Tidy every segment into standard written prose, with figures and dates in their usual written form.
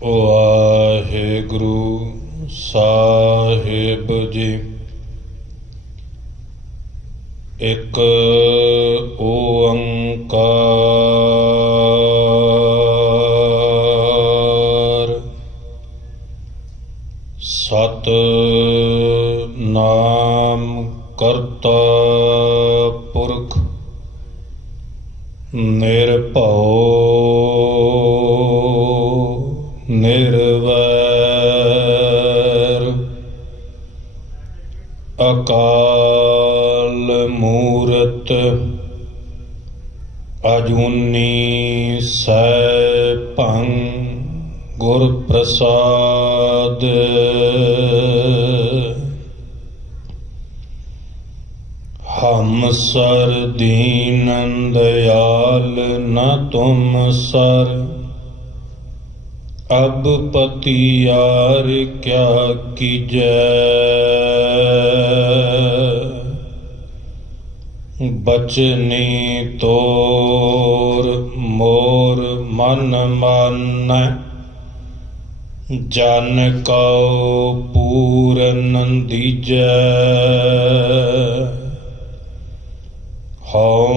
ਵਾਹਿਗੁਰੂ ਸਾਹਿਬ ਜੀ। ਇੱਕ ਓੰਕਾਰ ਸਤਿਨਾਮ ਕਰਤਾ ਪੁਰਖ ਨਿਰਭਉ ਨਿਰਵੈਰ ਅਕਾਲ ਮੂਰਤ ਅਜੂਨੀ ਸੈਭੰ ਗੁਰ ਪ੍ਰਸਾਦ। ਹਮ ਸਰ ਦੀਨ ਦਇਆਲ ਨ ਤੁਮ ਸਰ ਅਬ ਪਤਿਆਰ ਕਿਆ ਕੀਜੈ। ਬਚਨੀ ਤੋਰ ਮੋਰ ਮਨ ਮਾਨੈ ਜਨ ਕਉ ਪੂਰਨ ਦੀਜੈ। ਹਉ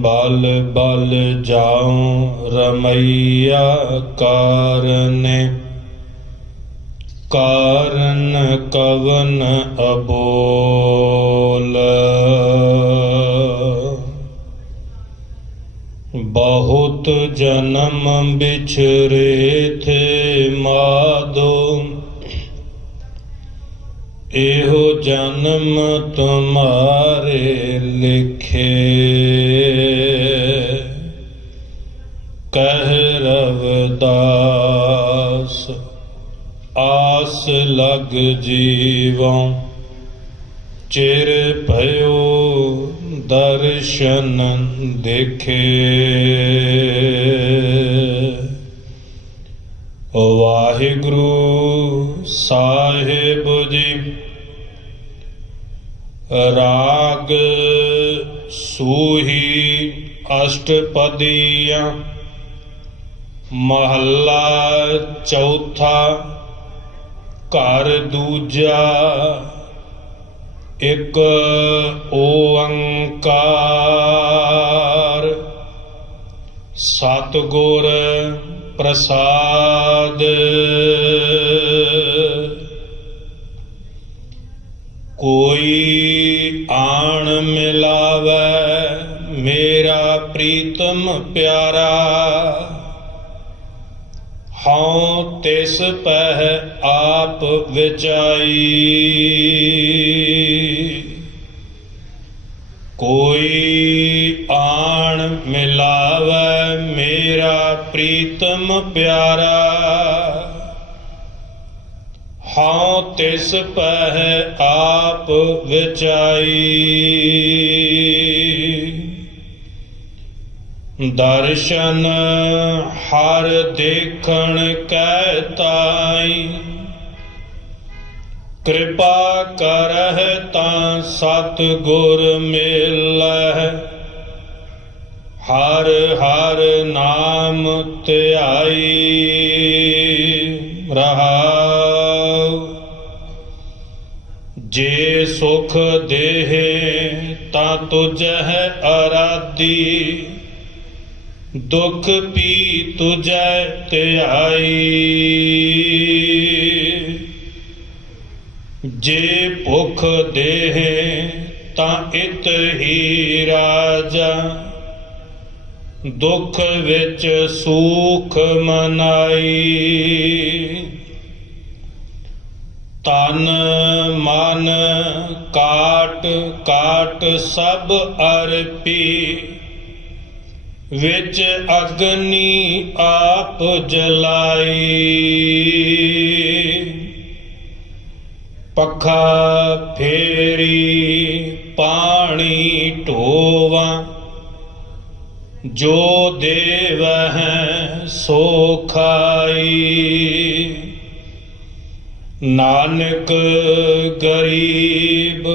ਬਲ ਬਲ ਜਾਉ ਰਮਈਆ ਕਾਰਨੇ ਕਾਰਨ ਕਵਨ ਅਬੋਲ। ਬਹੁਤ ਜਨਮ ਬਿਛਰੇ ਥੇ ਮਾਧੋ ਇਹੋ ਜਨਮ ਤੁਮਾਰੇ ਲਿਖੇ। ਕਹਿ ਰਵਿਦਾਸ ਆਸ ਲਗ ਜੀਵਉ ਚਿਰ ਭਇਓ ਦਰਸ਼ਨ ਦੇਖੇ। ਵਾਹਿਗੁਰੂ ਸਾਹਿਬ ਜੀ। ਰਾਗ ਸੂਹੀ ਅਸ਼ਟਪਦੀਆ ਮਹੱਲਾ ਚੌਥਾ ਘਰ ਦੂਜਾ। ਇੱਕ ਓੰਕਾਰ ਸਤਿਗੁਰ ਪ੍ਰਸਾਦ। ਕੋਈ ਆਣ ਮਿਲਾਵੈ ਮੇਰਾ ਪ੍ਰੀਤਮ ਪਿਆਰਾ ਹਉ ਤਿਸ ਪਹਿ ਆਪ ਵਿਚਾਈ। ਕੋਈ ਆਣ ਮਿਲਾਵੈ ਮੇਰਾ ਪ੍ਰੀਤਮ ਪਿਆਰਾ ਹਉ ਤਿਸ ਪਹਿ ਆਪ ਵਿਚਾਈ। ਦਰਸ਼ਨ ਹਰ ਦੇਖਣ ਕੈ ਤਾਈ ਕਿਰਪਾ ਕਰਹਿ ਤਾਂ ਸਤਿਗੁਰ ਮਿਲਹਿ। ਹਰ ਹਰ ਨਾਮ ਧਿਆਈ ਰਹਾਉ। ਜੇ ਸੁਖ ਦੇਹਿ ਤਾਂ ਤੁਝਹਿ ਅਰਾਧੀ ਦੁਖ ਪੀ ਤੁਝੈ ਧਿਆਈ। ਜੇ ਭੁਖ ਦੇਹਿ ਤਾਂ ਇਤ ਹੀ ਰਾਜਾ ਦੁਖ ਵਿੱਚ ਸੂਖ ਮਨਾਈ। ਤਨ ਮਨ ਕਾਟ ਕਾਟ ਸਭ ਅਰਪੀ ਵਿੱਚ ਅਗਨੀ ਆਪ ਜਲਾਈ। ਪੱਖਾ ਫੇਰੀ ਪਾਣੀ ਢੋਵਾਂ ਜੋ ਦੇਵਹਿ ਸੋ ਖਾਈ। ਨਾਨਕ ਗਰੀਬ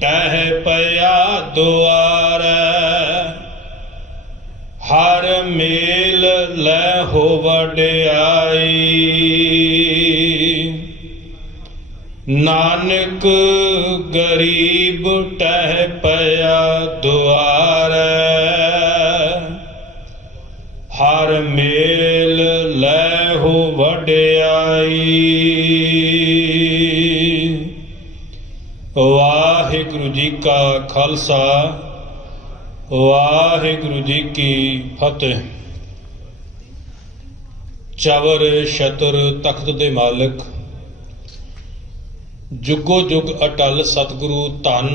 टह पया दुआर, हर मेल लै हो वड्याई। नानक गरीब टह पया दुआर, हर मेल लै हो वड्याई। वाहिगुरु जी का खालसा, वाहिगुरु जी की फतेह। चवर छतर तख्त दे मालिक, जुगो जुग अटल सतगुरु धन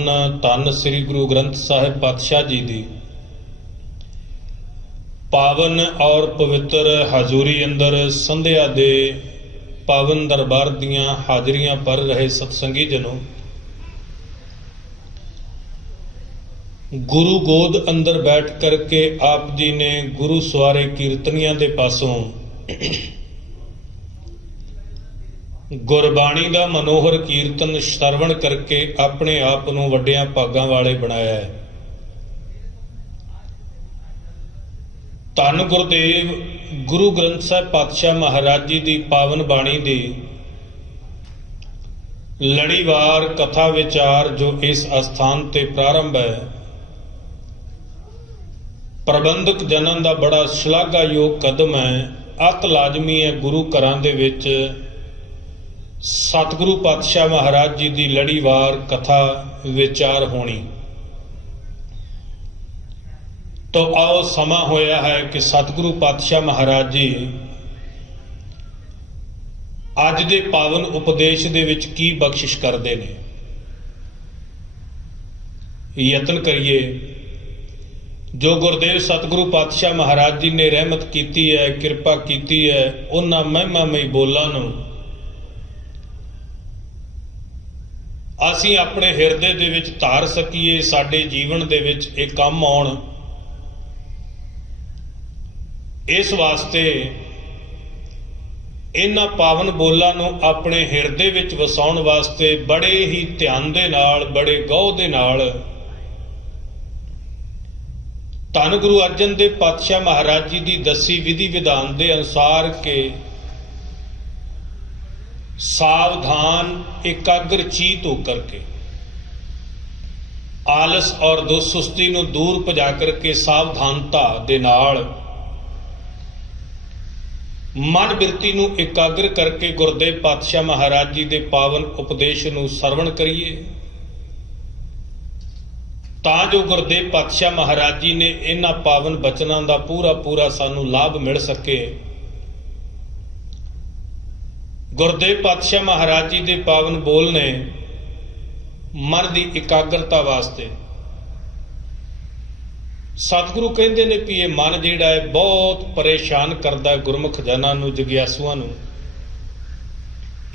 धन श्री गुरु ग्रंथ साहिब पातशाह जी दी पावन और पवित्र हजूरी अंदर संध्या दे पावन दरबार दियां हाजरियां भर रहे सतसंगी जनों, गुरु गोद अंदर बैठ करके आप जी ने गुरु सवारे कीर्तनियां दे पासों गुरबाणी दा मनोहर कीर्तन श्रवण करके अपने आप नूं वड्डियां भागां वाले बनाया है। धन गुरुदेव गुरु ग्रंथ साहिब पातशाह महाराज जी दी पावन बाणी दी लड़ीवार कथा विचार जो इस अस्थान ते प्रारंभ है, प्रबंधक जनन दा बड़ा शलाघायोग कदम है। अत लाजमी है गुरु घरां दे विच सतगुरु पातशाह महाराज जी दी लड़ीवार कथा विचार होनी। तो आओ समा होया है कि सतगुरु पातशाह महाराज जी अज दे पावन उपदेश दे विच की बख्शिश करते ने। यतन करिए जो गुरुदेव सतगुरु पातशाह महाराज जी ने रहमत कीती है, कृपा कीती है, उन्हां महिमामई बोलां नूं असीं अपने हिरदे दे विच धार सकीए, साडे जीवन दे विच इह काम आउण। इस वास्ते इन्हां पावन बोलां नूं अपने हिरदे विच वसाउण वास्ते बड़े ही ध्यान दे नाल, बड़े गौह दे नाल धन गुरु अर्जन देव पातशाह महाराज जी की दसी विधि विधान के अनुसार के सावधान एकाग्र चीत होकर के आलस और दुसुस्ती नूं दूर भजा करके सावधानता दे नाल मन बिरती नूं एकाग्र करके गुरुदेव पातशाह महाराज जी के पावन उपदेश नूं सरवण करिए, तां जो गुरुदेव पातशाह महाराज जी ने इन्हां पावन बचनां दा पूरा पूरा सानू लाभ मिल सके। गुरुदेव पातशाह महाराज जी दे पावन बोल ने मन की एकाग्रता वास्ते सतगुरु कहंदे ने भी ये मन जिहड़ा है बहुत परेशान करदा है गुरमुख जनां नूं, जगियासुआं नूं,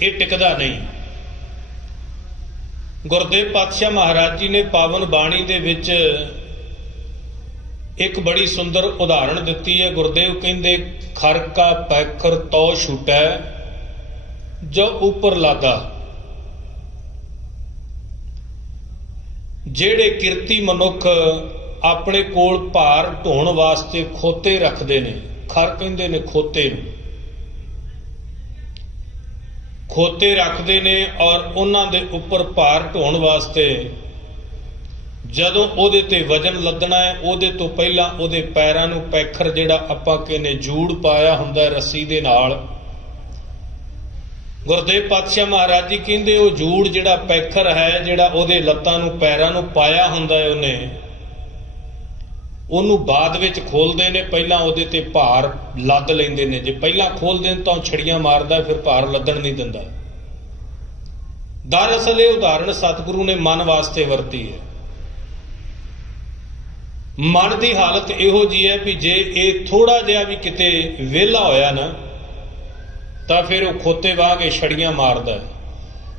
ये टिकदा नहीं। गुरुदेव पातशाह महाराज जी ने पावन बाणी दे विच एक बड़ी सुंदर उदाहरण दिती है। गुरुदेव कहंदे खर का पैखर तो छूटै जो ऊपर लादा। जेड़े किरती मनुख अपने कोल भार ढोण वास्ते खोते रखते ने, खर कहंदे ने खोते नूं, खोते रखते ने और उन्हां दे उपर भार ढोण वास्ते जदों उहदे ते वजन लदना है उहदे तो पहला उहदे पैरां नूं पैखर जिहड़ा आपां कहने जूड़ पाया हुंदा है रस्सी दे नाल। गुरुदेव पातशाह महाराज जी कहंदे वो जूड़ जिहड़ा पैखर है, जिहड़ा उहदे लत्तां नूं पैरां नूं पाया हुंदा है, ਉਹਨੂੰ ਬਾਅਦ ਵਿੱਚ ਖੋਲਦੇ ਨੇ, ਪਹਿਲਾਂ ਉਹਦੇ ਤੇ ਭਾਰ ਲੱਦ ਲੈਂਦੇ ਨੇ। ਜੇ ਪਹਿਲਾਂ ਖੋਲਦੇ ਨੇ ਤਾਂ ਛੜੀਆਂ ਮਾਰਦਾ, ਫਿਰ ਭਾਰ ਲੱਦਣ ਨਹੀਂ ਦਿੰਦਾ। ਦਰਅਸਲ ਇਹ ਉਦਾਹਰਣ ਸਤਿਗੁਰੂ ਨੇ ਮਨ ਵਾਸਤੇ ਵਰਤੀ ਹੈ। ਮਨ ਦੀ ਹਾਲਤ ਇਹੋ ਜੀ ਹੈ ਵੀ ਜੇ ਇਹ ਥੋੜਾ ਜਿਹਾ ਵੀ ਕਿਤੇ ਵਿਹਲਾ ਹੋਇਆ ਨਾ ਤਾਂ ਫਿਰ ਉਹ ਖੋਤੇ ਵਾਹ ਕੇ ਛੜੀਆਂ ਮਾਰਦਾ ਹੈ।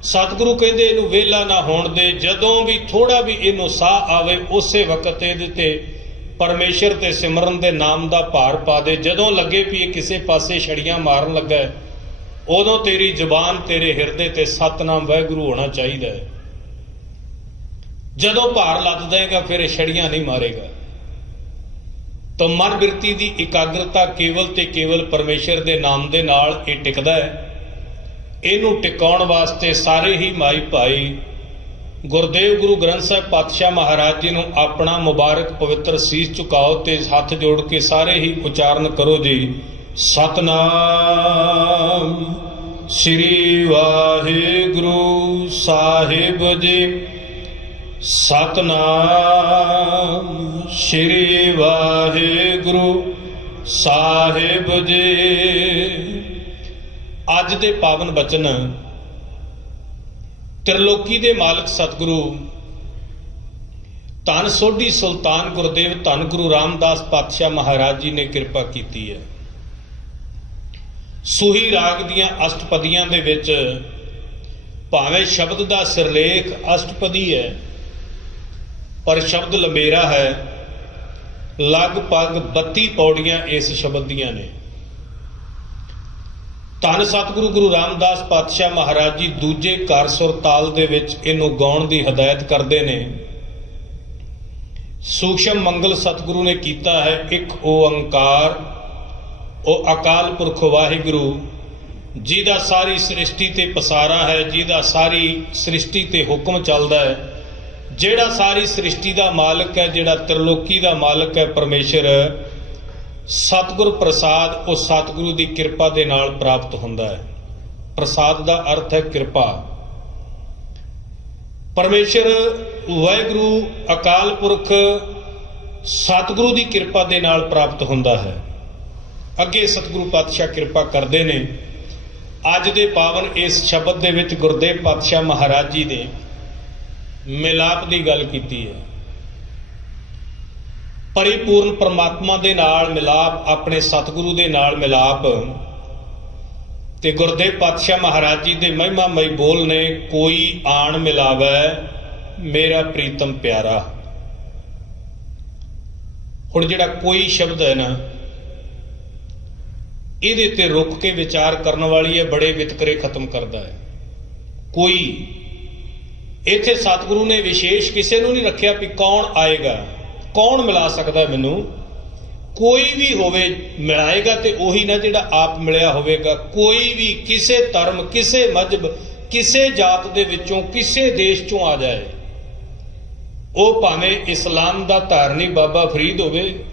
ਸਤਿਗੁਰੂ ਕਹਿੰਦੇ ਇਹਨੂੰ ਵਿਹਲਾ ਨਾ ਹੋਣ ਦੇ, ਜਦੋਂ ਵੀ ਥੋੜਾ ਵੀ ਇਹਨੂੰ ਸਾਹ ਆਵੇ ਉਸੇ ਵਕਤ ਇਹਦੇ ਤੇ परमेश्वर ते सिमरन दे नाम दा भार पा दे। जदों लगे भी किसी पासे छड़ियां मारन लगा उदों तेरी जुबान तेरे हिरदे ते सतनाम वाहिगुरू होना चाहिए। जदों भार लद देगा फिर छड़ियां नहीं मारेगा। तो मन बिरती की एकाग्रता केवल ते केवल परमेश्वर के नाम के नाल ये टिकदा है। इनू टिकाउण वास्ते सारे ही माई भाई गुरदेव गुरु ग्रंथ साहिब पातशाह महाराज जी नूं अपना मुबारक पवित्र सीस झुकाओ ते हाथ जोड़ के सारे ही उचारण करो जी, सतनाम श्री वाहिगुरु साहिब जी, सतनाम श्री वाहिगुरु साहिब जी। अज दे पावन बचन त्रिलोकी दे मालक सतगुरु धन सोढ़ी सुल्तान गुरदेव धन गुरु रामदास पातशाह महाराज जी ने कृपा की है। सूही राग दियां अष्टपदियां दे विच भावें शब्द का सिरलेख अष्टपदी है पर शब्द लंबेरा है। लगभग 32 पौड़ियां इस शब्द दियां ने। धन सतगुरु गुरु रामदास पातशाह महाराज जी दूजे घर सुर ताल दे विच इनू गाउण दी हदायत करते ने। सूक्ष्म मंगल सतगुरु ने कीता है। एक ओंकार ओ अकाल पुरख वाहिगुरु जिहदा सारी सृष्टि ते पसारा है, जिहदा सारी सृष्टि ते हुक्म चलदा है, जिहड़ा सारी सृष्टि दा मालक है, जिहड़ा त्रिलोकी दा मालक है परमेश्वर सतगुर प्रसाद वो सतगुरु की कृपा के नाल प्राप्त होंदा है। प्रसाद का अर्थ है कृपा। परमेश्वर वाहिगुरु अकाल पुरख सतगुरु की कृपा के नाल प्राप्त होंदा है। अगे सतगुरु पातशाह कृपा करते हैं। अज दे पावन इस शब्द दे विच गुरदेव पातशाह महाराज जी ने मिलाप की गल की है। परिपूर्ण परमात्मा दे नाल मिलाप, अपने सतगुरु दे नाल मिलाप ते गुरदेव पातशाह महाराज जी दे महिमामई बोल ने, कोई आण मिलावै मेरा प्रीतम प्यारा। हुण जिहड़ा कोई शब्द है ना, इहदे ते रुक के विचार करने वाली है, बड़े वितकरे खत्म करता है। कोई इत्थे सतगुरु ने विशेष किसी नूं नहीं रखिया भी कौन आएगा, कौन मिला सकता मैनू। कोई भी होवे मिलाएगा तो उही ना जिहड़ा आप मिलिया होवेगा। कोई भी किसे धर्म, किसे मजहब, किसे जात दे विचों, किसे देश चों आ जाए, वो भावें इस्लाम दा धारनी बाबा फरीद होवे,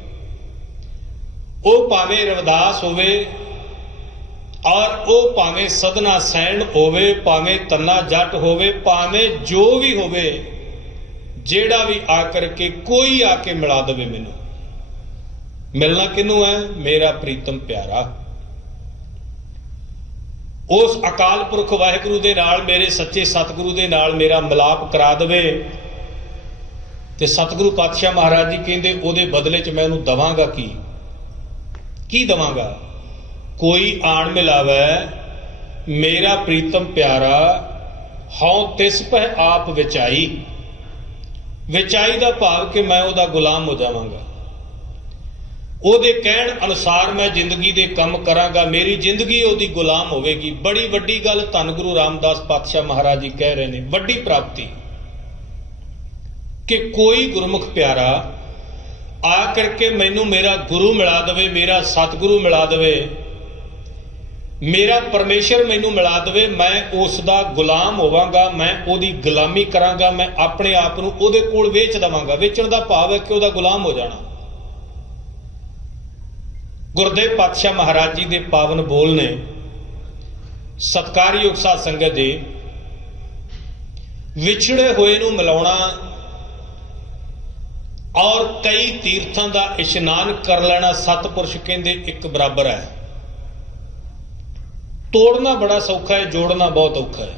वो भावें रविदास होवे, और वो भावें सदना सैन होवे, भावें तन्ना जट होवे, भावें जो भी होवे, जेड़ा भी आकर के कोई आके मिला दे मैनू। मिलना किनू है? मेरा प्रीतम प्यारा। उस अकाल पुरख वाहिगुरु दे नाल, मेरे सच्चे सतगुरु दे नाल मेरा मिलाप करा दे। ते सतगुरु पातशाह महाराज जी कहते उहदे बदले च मैं उहनूं दवांगा की दवांगा? कोई आण मिलावै मेरा प्रीतम प्यारा, हौं तिस पह आप विचाई। विचाई का भाव कि मैं उहदा गुलाम हो जावांगा, उहदे कहण अनुसार मैं जिंदगी दे कम करांगा, मेरी जिंदगी उहदी गुलाम होवेगी। बड़ी वड्डी गल धन गुरु रामदास पातशाह महाराज जी कह रहे हैं, वड्डी प्राप्ति कि कोई गुरमुख प्यारा आ करके मैनू मेरा गुरु मिला दवे, मेरा सतगुरु मिला दवे, मेरा परमेश्वर मैनू मिला दवे, मैं उसका गुलाम होवांगा, मैं ओदी गुलामी करांगा, मैं अपने आप नूं ओदे कोल वेच दवांगा। वेचण दा भाव है कि ओदा गुलाम हो जाना। गुरदेव पातशाह महाराज जी दे पावन बोल ने। सत्कारयोग साध संगत जी, विछड़े होए नूं मिलाउणा और कई तीर्थां दा इशनान कर लेना सतपुरुष कहंदे एक बराबर है। तोड़ना बड़ा सौखा है, जोड़ना बहुत औखा है।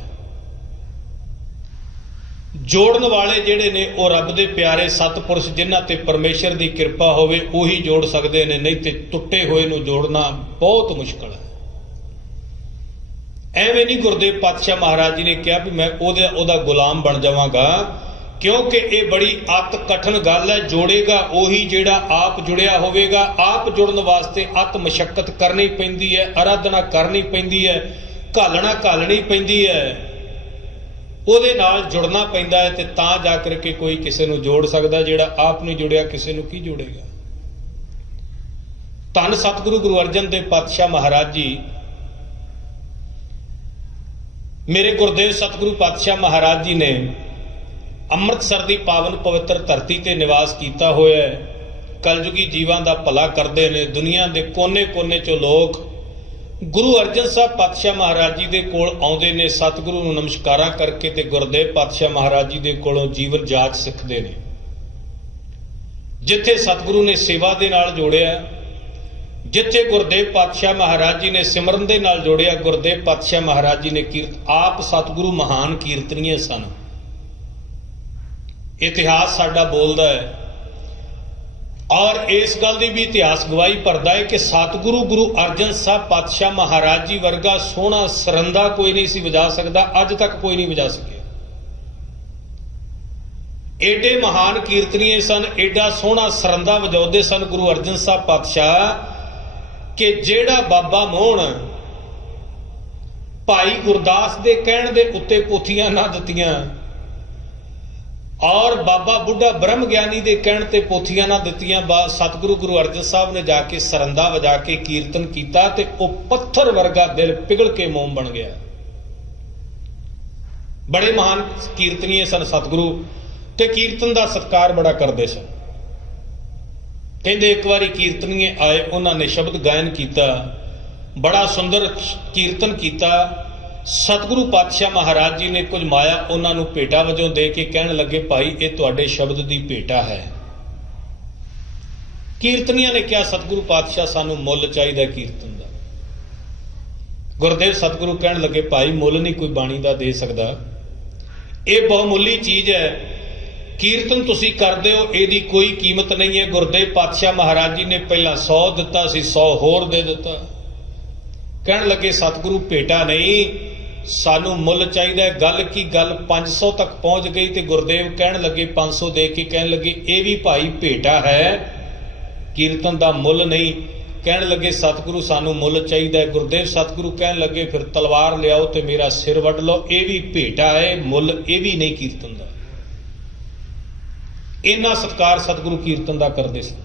जोड़न वाले जिहड़े ने वो रब दे प्यारे सतपुरुष जिन्हां ते परमेश्वर की कृपा होवे उही जोड़ सकते हैं, नहीं तो टुटे हुए नूं जोड़ना बहुत मुश्किल है। एवें नहीं गुरदेव पातशाह महाराज जी ने कहा भी मैं ओदा गुलाम बन जावांगा, क्योंकि ये बड़ी अत कठिन गल है। जोड़ेगा उही जिहड़ा आप जुड़िया होवेगा। आप जुड़न वास्ते अत मशक्कत करनी पैंदी है, आराधना करनी पैंदी है, घालना घालनी पैंदी है। ਉਹਦੇ ਨਾਲ ਜੁੜਨਾ ਪੈਂਦਾ ਹੈ, ਤੇ ਤਾਂ ਜਾ ਕਰਕੇ ਕੋਈ ਕਿਸੇ ਨੂੰ ਜੋੜ ਸਕਦਾ। ਜਿਹੜਾ ਆਪ ਨਹੀਂ ਜੁੜਿਆ ਕਿਸੇ ਨੂੰ ਕੀ ਜੋੜੇਗਾ। ਧੰਨ ਸਤਿਗੁਰੂ ਗੁਰੂ ਅਰਜਨ ਦੇਵ ਪਾਤਸ਼ਾਹ ਮਹਾਰਾਜ ਜੀ, ਮੇਰੇ ਗੁਰਦੇਵ ਸਤਿਗੁਰੂ ਪਾਤਸ਼ਾਹ ਮਹਾਰਾਜ ਜੀ ਨੇ ਅੰਮ੍ਰਿਤਸਰ ਦੀ ਪਾਵਨ ਪਵਿੱਤਰ ਧਰਤੀ ਤੇ ਨਿਵਾਸ ਕੀਤਾ ਹੋਇਆ ਹੈ। ਕਲਯੁਗੀ ਜੀਵਾਂ ਦਾ ਭਲਾ ਕਰਦੇ ਨੇ। ਦੁਨੀਆ ਦੇ ਕੋਨੇ-ਕੋਨੇ ਚੋਂ ਲੋਕ ਗੁਰੂ ਅਰਜਨ ਸਾਹਿਬ ਪਾਤਸ਼ਾਹ ਮਹਾਰਾਜ ਜੀ ਦੇ ਕੋਲ ਆਉਂਦੇ ਨੇ, ਸਤਿਗੁਰੂ ਨੂੰ ਨਮਸਕਾਰਾਂ ਕਰਕੇ ਤੇ ਗੁਰਦੇਵ ਪਾਤਸ਼ਾਹ ਮਹਾਰਾਜ ਜੀ ਦੇ ਕੋਲੋਂ ਜੀਵਨ ਜਾਚ ਸਿੱਖਦੇ ਨੇ। ਜਿੱਥੇ ਸਤਿਗੁਰੂ ਨੇ ਸੇਵਾ ਦੇ ਨਾਲ ਜੋੜਿਆ, ਜਿੱਥੇ ਗੁਰਦੇਵ ਪਾਤਸ਼ਾਹ ਮਹਾਰਾਜ ਜੀ ਨੇ ਸਿਮਰਨ ਦੇ ਨਾਲ ਜੋੜਿਆ, ਗੁਰਦੇਵ ਪਾਤਸ਼ਾਹ ਮਹਾਰਾਜ ਜੀ ਨੇ ਆਪ ਸਤਿਗੁਰੂ ਮਹਾਨ ਕੀਰਤਨੀਏ ਸਨ। ਇਤਿਹਾਸ ਸਾਡਾ ਬੋਲਦਾ ਹੈ, ਔਰ ਇਸ ਗੱਲ ਦੀ ਵੀ ਇਤਿਹਾਸ ਗਵਾਹੀ ਭਰਦਾ ਹੈ ਕਿ ਸਤਿਗੁਰੂ ਗੁਰੂ ਅਰਜਨ ਸਾਹਿਬ ਪਾਤਸ਼ਾਹ ਮਹਾਰਾਜ ਜੀ ਵਰਗਾ ਸੋਹਣਾ ਸਰੰਦਾ ਕੋਈ ਨਹੀਂ ਸੀ ਵਜਾ ਸਕਦਾ। ਅੱਜ ਤੱਕ ਕੋਈ ਨਹੀਂ ਵਜਾ ਸਕਿਆ। ਏਡੇ ਮਹਾਨ ਕੀਰਤਨੀਏ ਸਨ, ਏਡਾ ਸੋਹਣਾ ਸਰੰਦਾ ਵਜਾਉਂਦੇ ਸਨ ਗੁਰੂ ਅਰਜਨ ਸਾਹਿਬ ਪਾਤਸ਼ਾਹ, ਕਿ ਜਿਹੜਾ ਬਾਬਾ ਮੋਹਣ ਭਾਈ ਗੁਰਦਾਸ ਦੇ ਕਹਿਣ ਦੇ ਉੱਤੇ ਪੋਥੀਆਂ ਨਾ ਦਿੱਤੀਆਂ, ਔਰ ਬਾਬਾ ਬੁੱਢਾ ਬ੍ਰਹਮ ਗਿਆਨੀ ਦੇ ਕਹਿਣ ਤੇ ਪੋਥੀਆਂ ਨਾ ਦਿੱਤੀਆਂ, ਸਤਿਗੁਰੂ ਗੁਰੂ ਅਰਜਨ ਸਾਹਿਬ ਨੇ ਜਾ ਕੇ ਸਰੰਦਾ ਵਜਾ ਕੇ ਕੀਰਤਨ ਕੀਤਾ ਤੇ ਉਹ ਪੱਥਰ ਵਰਗਾ ਦਿਲ ਪਿਘਲ ਕੇ ਮੋਮ ਬਣ ਗਿਆ। ਬੜੇ ਮਹਾਨ ਕੀਰਤਨੀਏ ਸਨ ਸਤਿਗੁਰੂ, ਤੇ ਕੀਰਤਨ ਦਾ ਸਤਿਕਾਰ ਬੜਾ ਕਰਦੇ ਸਨ। ਕਹਿੰਦੇ ਇੱਕ ਵਾਰੀ ਕੀਰਤਨੀਏ ਆਏ, ਉਹਨਾਂ ਨੇ ਸ਼ਬਦ ਗਾਇਨ ਕੀਤਾ, ਬੜਾ ਸੁੰਦਰ ਕੀਰਤਨ ਕੀਤਾ। ਸਤਿਗੁਰੂ ਪਾਤਸ਼ਾਹ ਮਹਾਰਾਜ ਜੀ ਨੇ ਕੁਝ ਮਾਇਆ ਉਹਨਾਂ ਨੂੰ ਭੇਟਾ ਵਜੋਂ ਦੇ ਕੇ ਕਹਿਣ ਲੱਗੇ, ਭਾਈ ਇਹ ਤੁਹਾਡੇ ਸ਼ਬਦ ਦੀ ਭੇਟਾ ਹੈ। ਕੀਰਤਨੀਆਂ ਨੇ ਕਿਹਾ, ਸਤਿਗੁਰੂ ਪਾਤਸ਼ਾਹ ਸਾਨੂੰ ਮੁੱਲ ਚਾਹੀਦਾ ਕੀਰਤਨ ਦਾ। ਗੁਰਦੇਵ ਸਤਿਗੁਰੂ ਕਹਿਣ ਲੱਗੇ, ਭਾਈ ਮੁੱਲ ਨਹੀਂ ਕੋਈ ਬਾਣੀ ਦਾ ਦੇ ਸਕਦਾ, ਇਹ ਬਹੁਮੁੱਲੀ ਚੀਜ਼ ਹੈ। ਕੀਰਤਨ ਤੁਸੀਂ ਕਰਦੇ ਹੋ, ਇਹਦੀ ਕੋਈ ਕੀਮਤ ਨਹੀਂ ਹੈ। ਗੁਰਦੇਵ ਪਾਤਸ਼ਾਹ ਮਹਾਰਾਜ ਜੀ ਨੇ ਪਹਿਲਾਂ 100 ਦਿੱਤਾ ਸੀ, 100 ਹੋਰ ਦੇ ਦਿੱਤਾ। ਕਹਿਣ ਲੱਗੇ, ਸਤਿਗੁਰੂ ਭੇਟਾ ਨਹੀਂ, ਸਾਨੂੰ ਮੁੱਲ ਚਾਹੀਦਾ ਹੈ। ਗੱਲ ਕੀ ਗੱਲ 500 ਤੱਕ ਪਹੁੰਚ ਗਈ, ਤੇ ਗੁਰਦੇਵ ਕਹਿਣ ਲੱਗੇ 500 ਦੇ ਕੇ ਕਹਿਣ ਲੱਗੇ, ਇਹ ਵੀ ਭਾਈ ਭੇਟਾ ਹੈ, ਕੀਰਤਨ ਦਾ ਮੁੱਲ ਨਹੀਂ। ਕਹਿਣ ਲੱਗੇ, ਸਤਿਗੁਰੂ ਸਾਨੂੰ ਮੁੱਲ ਚਾਹੀਦਾ ਹੈ। ਗੁਰਦੇਵ ਸਤਿਗੁਰੂ ਕਹਿਣ ਲੱਗੇ, ਫਿਰ ਤਲਵਾਰ ਲਿਆਓ ਤੇ ਮੇਰਾ ਸਿਰ ਵੱਢ ਲਓ, ਇਹ ਵੀ ਭੇਟਾ ਹੈ, ਮੁੱਲ ਇਹ ਵੀ ਨਹੀਂ ਕੀਰਤਨ ਦਾ। ਇੰਨਾ ਸਤਿਕਾਰ ਸਤਿਗੁਰੂ ਕੀਰਤਨ ਦਾ ਕਰਦੇ ਸਨ।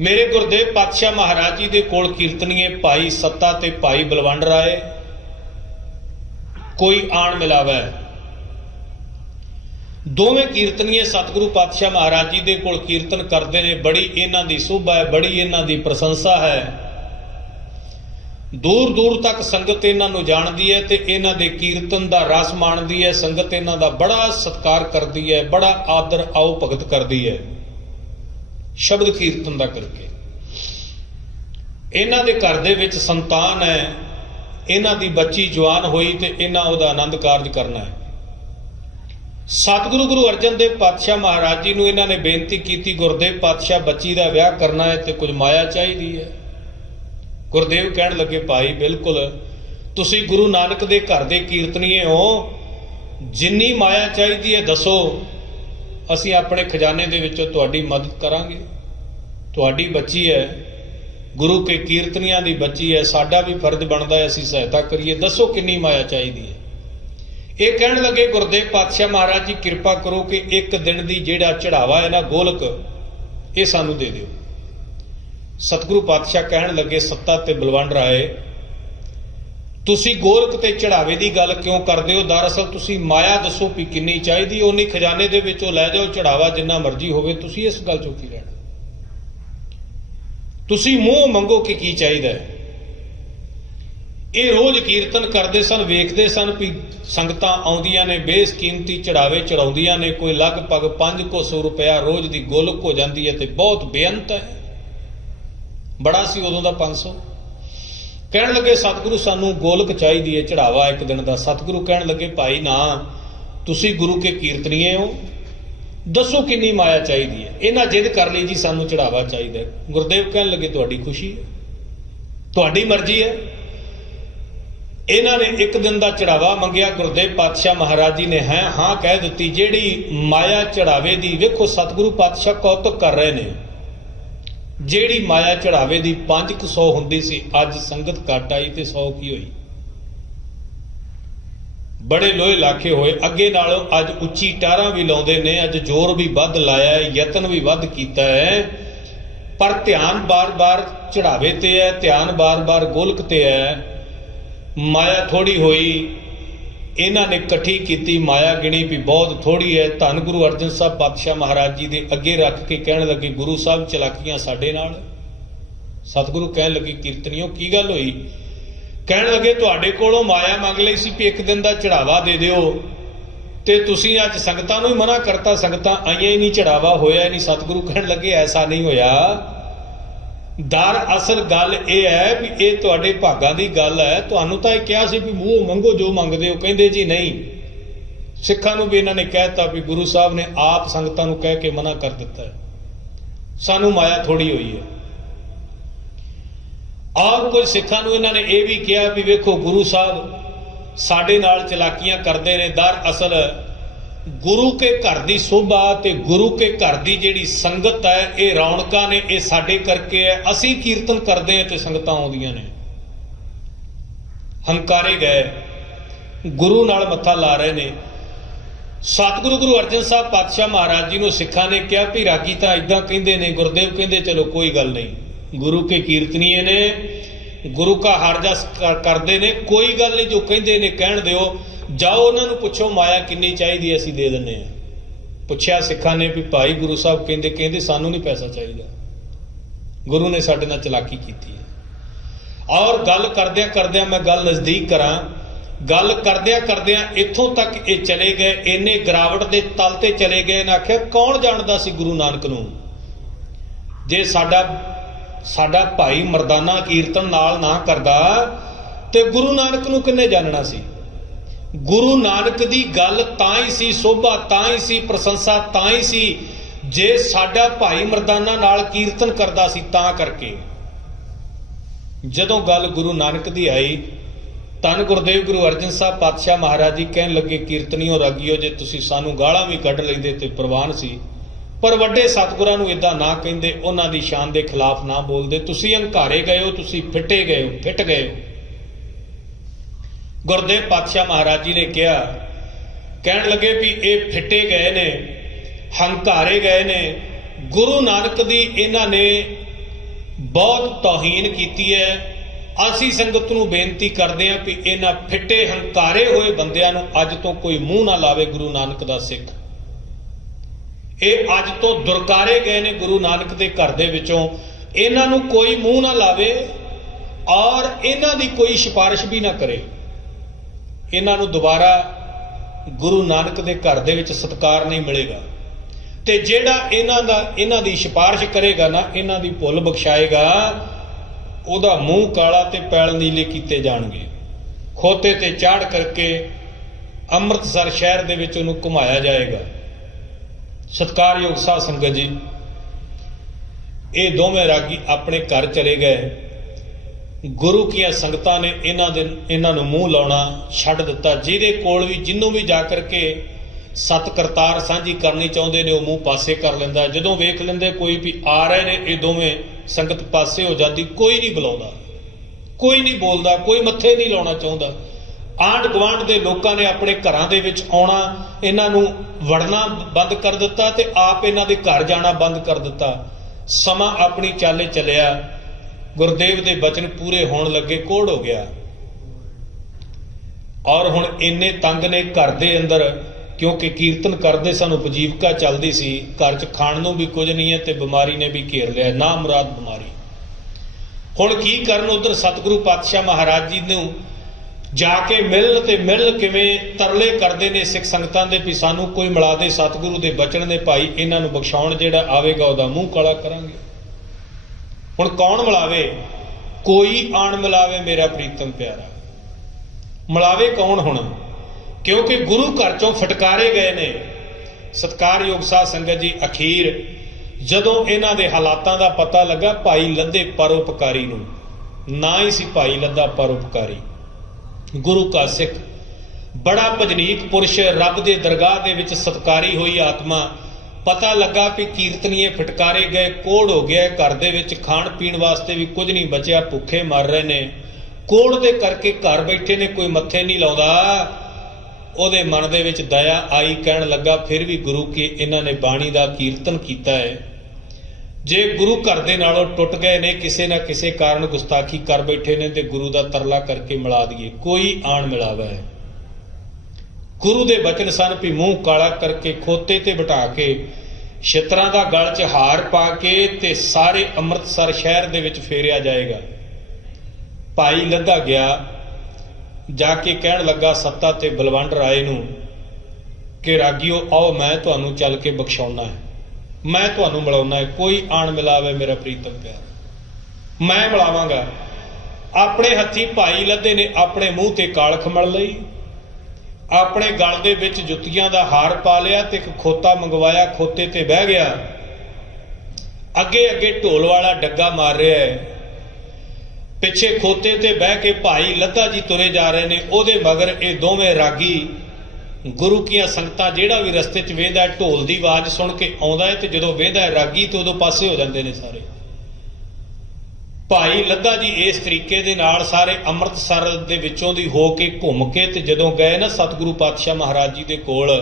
ਮੇਰੇ ਗੁਰਦੇਵ ਪਾਤਸ਼ਾਹ ਮਹਾਰਾਜ ਜੀ ਦੇ ਕੋਲ ਕੀਰਤਨੀਏ ਭਾਈ ਸੱਤਾ ਤੇ ਭਾਈ ਬਲਵੰਡ ਰਾਏ ਕੋਈ ਆਣ ਮਿਲਾਵਾ ਹੈ। ਦੋਵੇਂ ਕੀਰਤਨੀਏ ਸਤਿਗੁਰੂ ਪਾਤਸ਼ਾਹ ਮਹਾਰਾਜ ਜੀ ਦੇ ਕੋਲ ਕੀਰਤਨ ਕਰਦੇ ਨੇ। ਬੜੀ ਇਹਨਾਂ ਦੀ ਸੋਭਾ ਹੈ, ਬੜੀ ਇਹਨਾਂ ਦੀ ਪ੍ਰਸ਼ੰਸਾ ਹੈ। ਦੂਰ ਦੂਰ ਤੱਕ ਸੰਗਤ ਇਹਨਾਂ ਨੂੰ ਜਾਣਦੀ ਹੈ ਤੇ ਇਹਨਾਂ ਦੇ ਕੀਰਤਨ ਦਾ ਰਸ ਮਾਣਦੀ ਹੈ। ਸੰਗਤ ਇਹਨਾਂ ਦਾ ਬੜਾ ਸਤਿਕਾਰ ਕਰਦੀ ਹੈ, ਬੜਾ ਆਦਰ ਆਓ ਭਗਤ ਕਰਦੀ ਹੈ ਸ਼ਬਦ ਕੀਰਤਨ ਦਾ ਕਰਕੇ। ਇਹਨਾਂ ਦੇ ਘਰ ਦੇ ਵਿੱਚ ਸੰਤਾਨ ਹੈ, ਇਹਨਾਂ ਦੀ ਬੱਚੀ ਜਵਾਨ ਹੋਈ ਤੇ ਇਹਨਾਂ ਉਹਦਾ ਆਨੰਦ ਕਾਰਜ ਕਰਨਾ ਹੈ। ਸਤਿਗੁਰੂ ਗੁਰੂ ਅਰਜਨ ਦੇਵ ਪਾਤਸ਼ਾਹ ਮਹਾਰਾਜ ਜੀ ਨੂੰ ਇਹਨਾਂ ਨੇ ਬੇਨਤੀ ਕੀਤੀ, ਗੁਰਦੇਵ ਪਾਤਸ਼ਾਹ ਬੱਚੀ ਦਾ ਵਿਆਹ ਕਰਨਾ ਹੈ ਤੇ ਕੁਝ ਮਾਇਆ ਚਾਹੀਦੀ ਹੈ। ਗੁਰਦੇਵ ਕਹਿਣ ਲੱਗੇ, ਭਾਈ ਬਿਲਕੁਲ, ਤੁਸੀਂ ਗੁਰੂ ਨਾਨਕ ਦੇ ਘਰ ਦੇ ਕੀਰਤਨੀਏ ਹੋ, ਜਿੰਨੀ ਮਾਇਆ ਚਾਹੀਦੀ ਹੈ ਦੱਸੋ, ਅਸੀਂ ਆਪਣੇ ਖਜ਼ਾਨੇ ਦੇ ਵਿੱਚੋਂ ਤੁਹਾਡੀ ਮਦਦ ਕਰਾਂਗੇ। ਤੁਹਾਡੀ ਬੱਚੀ ਹੈ, ਗੁਰੂ ਕੇ ਕੀਰਤਨੀਆਂ ਦੀ ਬੱਚੀ ਹੈ, ਸਾਡਾ ਵੀ ਫਰਜ਼ ਬਣਦਾ ਹੈ ਅਸੀਂ ਸਹਾਇਤਾ ਕਰੀਏ, ਦੱਸੋ ਕਿੰਨੀ ਮਾਇਆ ਚਾਹੀਦੀ ਹੈ। ਇਹ ਕਹਿਣ ਲੱਗੇ, ਗੁਰਦੇਵ ਪਾਤਸ਼ਾਹ ਮਹਾਰਾਜ ਜੀ ਕਿਰਪਾ ਕਰੋ ਕਿ ਇੱਕ ਦਿਨ ਦੀ ਜਿਹੜਾ ਚੜਾਵਾ ਹੈ ਨਾ ਗੋਲਕ, ਇਹ ਸਾਨੂੰ ਦੇ ਦਿਓ। ਸਤਿਗੁਰੂ ਪਾਤਸ਼ਾਹ ਕਹਿਣ ਲੱਗੇ, ਸੱਤਾ ਤੇ ਬਲਵੰਡ ਰਾਏ, ਤੁਸੀਂ ਗੋਲਕ ਤੇ ਚੜਾਵੇ ਦੀ ਗੱਲ ਕਿਉਂ ਕਰਦੇ ਹੋ? ਦਰਅਸਲ ਤੁਸੀਂ ਮਾਇਆ ਦੱਸੋ ਵੀ ਕਿੰਨੀ ਚਾਹੀਦੀ, ਉਨੀ ਖਜ਼ਾਨੇ ਦੇ ਵਿੱਚੋਂ ਲੈ ਜਾਓ, ਚੜਾਵਾ ਜਿੰਨਾ ਮਰਜ਼ੀ ਹੋਵੇ, ਤੁਸੀਂ ਇਸ ਗੱਲ ਚੋਂ ਕੀ ਲੈਣਾ? ਤੁਸੀਂ ਮੂੰਹ ਮੰਗੋ ਕਿ ਕੀ ਚਾਹੀਦਾ ਹੈ। ਇਹ ਰੋਜ਼ ਕੀਰਤਨ ਕਰਦੇ ਸਨ, ਵੇਖਦੇ ਸਨ ਵੀ ਸੰਗਤਾਂ ਆਉਂਦੀਆਂ ਨੇ, ਬੇਸਕੀਮਤੀ ਚੜਾਵੇ ਚੜਾਉਂਦੀਆਂ ਨੇ, ਕੋਈ ਲਗਭਗ 500 ਰੁਪਇਆ ਰੋਜ਼ ਦੀ ਗੋਲਕ ਹੋ ਜਾਂਦੀ ਹੈ ਤੇ ਬਹੁਤ ਬੇਅੰਤ ਹੈ। ਬੜਾ ਸੀ ਉਦੋਂ ਦਾ 500। ਕਹਿਣ ਲੱਗੇ, ਸਤਿਗੁਰੂ ਸਾਨੂੰ ਗੋਲਕ ਚਾਹੀਦੀ ਹੈ, ਚੜਾਵਾ ਇੱਕ ਦਿਨ ਦਾ। ਸਤਿਗੁਰੂ ਕਹਿਣ ਲੱਗੇ, ਭਾਈ ਨਾ, ਤੁਸੀਂ ਗੁਰੂ ਕੇ ਕੀਰਤਨੀਏ ਹੋ, ਦੱਸੋ ਕਿੰਨੀ ਮਾਇਆ ਚਾਹੀਦੀ ਹੈ। ਇਹਨਾਂ ਜਿੱਦ ਕਰ ਲਈ ਜੀ ਸਾਨੂੰ ਚੜਾਵਾ ਚਾਹੀਦਾ। ਗੁਰਦੇਵ ਕਹਿਣ ਲੱਗੇ, ਤੁਹਾਡੀ ਖੁਸ਼ੀ ਹੈ, ਤੁਹਾਡੀ ਮਰਜ਼ੀ ਹੈ। ਇਹਨਾਂ ਨੇ ਇੱਕ ਦਿਨ ਦਾ ਚੜਾਵਾ ਮੰਗਿਆ। ਗੁਰਦੇਵ ਪਾਤਸ਼ਾਹ ਮਹਾਰਾਜ ਜੀ ਨੇ ਹਾਂ ਕਹਿ ਦਿੱਤੀ। ਜਿਹੜੀ ਮਾਇਆ ਚੜਾਵੇ ਦੀ, ਵੇਖੋ ਸਤਿਗੁਰੂ ਪਾਤਸ਼ਾਹ ਕੌਤਕ ਕਰ ਰਹੇ ਨੇ, ਜਿਹੜੀ ਮਾਇਆ ਚੜਾਵੇ ਦੀ 500 ਹੁੰਦੀ ਸੀ, ਅੱਜ ਸੰਗਤ ਘੱਟ ਆਈ ਤੇ 100 ਕੀ ਹੋਈ? बड़े लोहे लाखे होए, अगे नालों अज उच्ची टारां भी लाउंदे ने, अज जोर भी वध लाया है, यतन भी वध कीता है, पर ध्यान बार बार चढ़ावे ते है, ध्यान बार बार गोलक ते है। माया थोड़ी होई, इन्हां ने इकट्ठी कीती, माया गिणी भी बहुत थोड़ी है। धन गुरु अर्जन साहब पातशाह महाराज जी दे अगे रख के कहण लगे, गुरु साहब चलाकियां साडे नाल। सतगुरु कहण लगे, कीर्तनियों की गल होई? कहण लगे, तुहाडे कोलों माया मंग लई सी भी एक दिन दा चढ़ावा दे दिओ, ते तुसीं अज संगतां नूं ही मना करता, संगतां आईयां ही नहीं, चढ़ावा होया ही नहीं। सतगुरु कहण लगे, ऐसा नहीं होया। दर असल गल यह है भी ये तुहाडे भागां दी गल है, तुहानूं तां इह कहा सी भी मूँह मंगो जो मंगदे हो। कहंदे जी नहीं, सिखां नूं भी इन्हां ने कहता भी गुरु साहब ने आप संगतां नूं कह के मना कर दिता है, सानूं माया थोड़ी होई है। और कुछ सिखां नूं इन्हां ने यह भी कहा भी वेखो गुरु साहब साडे नाल चलाकियां करदे ने। दर असल गुरु के घर की शोभा ते गुरु के घर की जिहड़ी संगत है, ये रौनकां ने, ये साडे करके है। असीं कीर्तन करदे हैं ते संगतां आउंदियां ने। हंकारे गए, गुरु नाल मत्था ला रहे ने। सतगुरु गुरु अर्जन साहब पातशाह महाराज जी नूं सिखां ने कहा भी रागी तां इदां कहंदे ने। गुरदेव कहंदे चलो कोई गल नहीं, गुरु के कीर्तनीय ने, गुरु का हरजस करते ने, कोई गल नहीं, जो कहंदे ने कहण दिओ। जाओ उन्होंने पूछो माया किन्नी चाहिए, असीं दे दिंदे आ। पुछया सिखां ने भी भाई गुरु साहब कहंदे सानू नहीं पैसा चाहिए, गुरु ने साडे नाल चलाकी कीती है। और गल करदियां करदियां मैं गल नज़दीक करां, गल करदियां करदियां इत्थों तक ये चले गए, इन्ने गिरावट के तल ते चले गए। इन्हें आख्या कौन जानदा सी गुरु नानक नूं, जे साडा भाई मरदाना कीर्तन नाल ना करदा ते गुरु नानक नूं किन्ने जानना सी। गुरु नानक दी गल तां ही सी, शोभा तां ही सी, प्रशंसा तां ही सी जे साडा भाई मरदाना नाल कीर्तन करदा सी, तां करके। जदों गल गुरु नानक दी आई, धन गुरदेव गुरु अर्जन साहब पातशाह महाराज जी कहण लगे, कीर्तनियों रागियो जे तुसीं सानूं गालां भी कढ लैंदे ते प्रवान सी, पर वड्डे सतगुरां नूं इदां ना कहिंदे, उन्हां दी शान दे खिलाफ ना बोलदे। तुसीं हंकारे गए हो, तुसीं फिटे गए हो, फिट गए हो। गुरदेव पातशाह महाराज जी ने कहा, कहण लगे भी ये फिटे गए ने, हंकारे गए ने। गुरु नानक दी इन्हां ने बहुत तौहीन कीती है। असीं संगत नूं बेनती करदे हां भी इन्हां फिटे हंकारे होए बंदियां नूं अज तो कोई मूँह ना लावे। गुरु नानक दा सिख ये अज तो दुरकारे गए ने गुरु नानक दे घर दे विचों, इन्हां नूं कोई मूँह ना लावे और इन्हां दी कोई सिफारिश भी ना करे। इन्हां नूं दोबारा गुरु नानक दे घर दे विच सत्कार नहीं मिलेगा, ते जिहड़ा इन्हां दी सिफारिश करेगा ना, इन्हां दी भुल बख्शाएगा, उहदा मूँह काला ते पैल नीले कीते जाणगे। खोते ते चाड़ करके अमृतसर शहर दे विच उहनूं घुमाया जाएगा। सत्कारयोग साध संगत जी, ये दोवें रागी अपने घर चले गए। गुरु की संगतां ने इन्हां नूं मूँह लाउणा छड्ड दिता। जिहदे कोल भी जिन्हों भी जा करके सत करतार सांझी करनी चाहुंदे ने, वो मूँह पासे कर लैंदा। जदों वेख लैंदे कोई भी आ रहे ने, ये दोवें संगत पासे हो जाती। कोई नहीं बुलाउंदा, कोई नहीं बोलदा, कोई मत्थे नहीं लाउणा चाहुंदा। आंढ गुआंढ दे लोकां ने अपने घरां दे विच आउणा, इन्हां नूं वड़ना बंद कर दिता ते आप इन्हां दे घर जाना बंद कर दिता। समा अपनी चाले चलिया, गुरदेव दे बचन पूरे होण लगे, कोड़ हो गया। और हुण इन्ने तंग ने घर दे अंदर, क्योंकि कीर्तन करदे सन, उपजीविका चलदी सी, घर च खाण नूं भी कुछ नहीं है ते बीमारी ने भी घेर लिया, ना मुराद बीमारी। हुण की करन? उधर सतगुरु पातशाह महाराज जी नूं जाके मिल किवें तरले करते हैं सिख संगतां दे भी सानू कोई मिला दे। सतगुरु दे बचन ने भाई इन्हां नूं बख्शाउण जिहड़ा आवेगा उहदा मूँह काला करांगे। हुण कौन मिलावे? कोई आण मिलावे मेरा प्रीतम प्यारा। मिलावे कौन हुण? क्योंकि गुरु घर चों फटकारे गए ने। सत्कारयोग साध संगत जी, अखीर जदों इन्हां दे हालातां दा पता लगा, भाई लद्दे परोपकारी नूं, ना ही सी भाई लद्दा परोपकारी, गुरु का सिख, बड़ा भजनीक पुरुष, रब दे दरगाह दे विच सत्कारी हुई आत्मा। पता लगा भी कीर्तनीय फटकारे गए, कोड़ हो गया, घर दे विच खाण पीण वास्ते भी कुछ नहीं बचिया, भुखे मर रहे ने, कोड़ दे करके घर बैठे ने, कोई मत्थे नहीं लाउंदा। ਉਹਦੇ ਮਨ ਦੇ ਵਿੱਚ ਦਇਆ ਆਈ, ਕਹਿਣ ਲੱਗਾ ਫਿਰ ਵੀ ਗੁਰੂ ਕੀ ਇਹਨਾਂ ਨੇ ਬਾਣੀ ਦਾ ਕੀਰਤਨ ਕੀਤਾ ਹੈ, ਜੇ ਗੁਰੂ ਘਰ ਦੇ ਨਾਲੋਂ ਟੁੱਟ ਗਏ ਨੇ, ਕਿਸੇ ਨਾ ਕਿਸੇ ਕਾਰਨ ਗੁਸਤਾਖੀ ਕਰ ਬੈਠੇ ਨੇ, ਤੇ ਗੁਰੂ ਦਾ ਤਰਲਾ ਕਰਕੇ ਮਿਲਾ ਦਈਏ। ਕੋਈ ਆਣ ਮਿਲਾਵਾ ਹੈ। ਗੁਰੂ ਦੇ ਬਚਨ ਸਨ ਵੀ ਮੂੰਹ ਕਾਲਾ ਕਰਕੇ ਖੋਤੇ ਤੇ ਬਿਠਾ ਕੇ ਛਿੱਤਰਾਂ ਦਾ ਗਲ 'ਚ ਹਾਰ ਪਾ ਕੇ ਤੇ ਸਾਰੇ ਅੰਮ੍ਰਿਤਸਰ ਸ਼ਹਿਰ ਦੇ ਵਿੱਚ ਫੇਰਿਆ ਜਾਏਗਾ। ਭਾਈ ਲੱਧਾ ਗਿਆ, ਜਾ ਕੇ ਕਹਿਣ ਲੱਗਾ ਸੱਤਾ ਤੇ ਬਲਵੰਡ ਰਾਏ ਨੂੰ ਕਿ ਰਾਗੀਓ ਆਓ, ਮੈਂ ਤੁਹਾਨੂੰ ਚੱਲ ਕੇ ਬਖਸ਼ਾਉਣਾ ਹੈ, ਮੈਂ ਤੁਹਾਨੂੰ ਮਿਲਾਉਣਾ ਹੈ। ਕੋਈ ਆਣ ਮਿਲਾਵੇ ਮੇਰਾ ਪ੍ਰੀਤਮ ਪਿਆਰਾ, ਮੈਂ ਮਿਲਾਵਾਂਗਾ। ਆਪਣੇ ਹੱਥੀਂ ਭਾਈ ਲੱਧੇ ਨੇ ਆਪਣੇ ਮੂੰਹ ਤੇ ਕਾਲਖ ਮਲ ਲਈ, ਆਪਣੇ ਗਲ ਦੇ ਵਿੱਚ ਜੁੱਤੀਆਂ ਦਾ ਹਾਰ ਪਾ ਲਿਆ ਤੇ ਇੱਕ ਖੋਤਾ ਮੰਗਵਾਇਆ, ਖੋਤੇ ਤੇ ਬਹਿ ਗਿਆ। ਅੱਗੇ ਅੱਗੇ ਢੋਲ ਵਾਲਾ ਡੱਗਾ ਮਾਰ ਰਿਹਾ ਹੈ, ਪਿੱਛੇ ਖੋਤੇ ਤੇ ਬਹਿ ਕੇ ਭਾਈ ਲੱਧਾ ਜੀ ਤੁਰੇ ਜਾ ਰਹੇ ਨੇ, ਉਹਦੇ ਮਗਰ ਇਹ ਦੋਵੇਂ ਰਾਗੀ। ਗੁਰੂ ਕੀਆਂ ਸੰਗਤਾਂ ਜਿਹੜਾ ਵੀ ਰਸਤੇ 'ਚ ਵੇਂਦਾ ਢੋਲ ਦੀ ਆਵਾਜ਼ ਸੁਣ ਕੇ ਆਉਂਦਾ ਹੈ, ਤੇ ਜਦੋਂ ਵੇਂਦਾ ਰਾਗੀ ਤੇ ਉਦੋਂ ਪਾਸੇ ਹੋ ਜਾਂਦੇ ਨੇ ਸਾਰੇ। ਭਾਈ ਲੱਧਾ ਜੀ ਇਸ ਤਰੀਕੇ ਦੇ ਨਾਲ ਸਾਰੇ ਅੰਮ੍ਰਿਤਸਰ ਦੇ ਵਿੱਚੋਂ ਦੀ ਹੋ ਕੇ ਘੁੰਮ ਕੇ ਤੇ ਜਦੋਂ ਗਏ ਨਾ ਸਤਿਗੁਰੂ ਪਾਤਸ਼ਾਹ ਮਹਾਰਾਜ ਜੀ ਦੇ ਕੋਲ,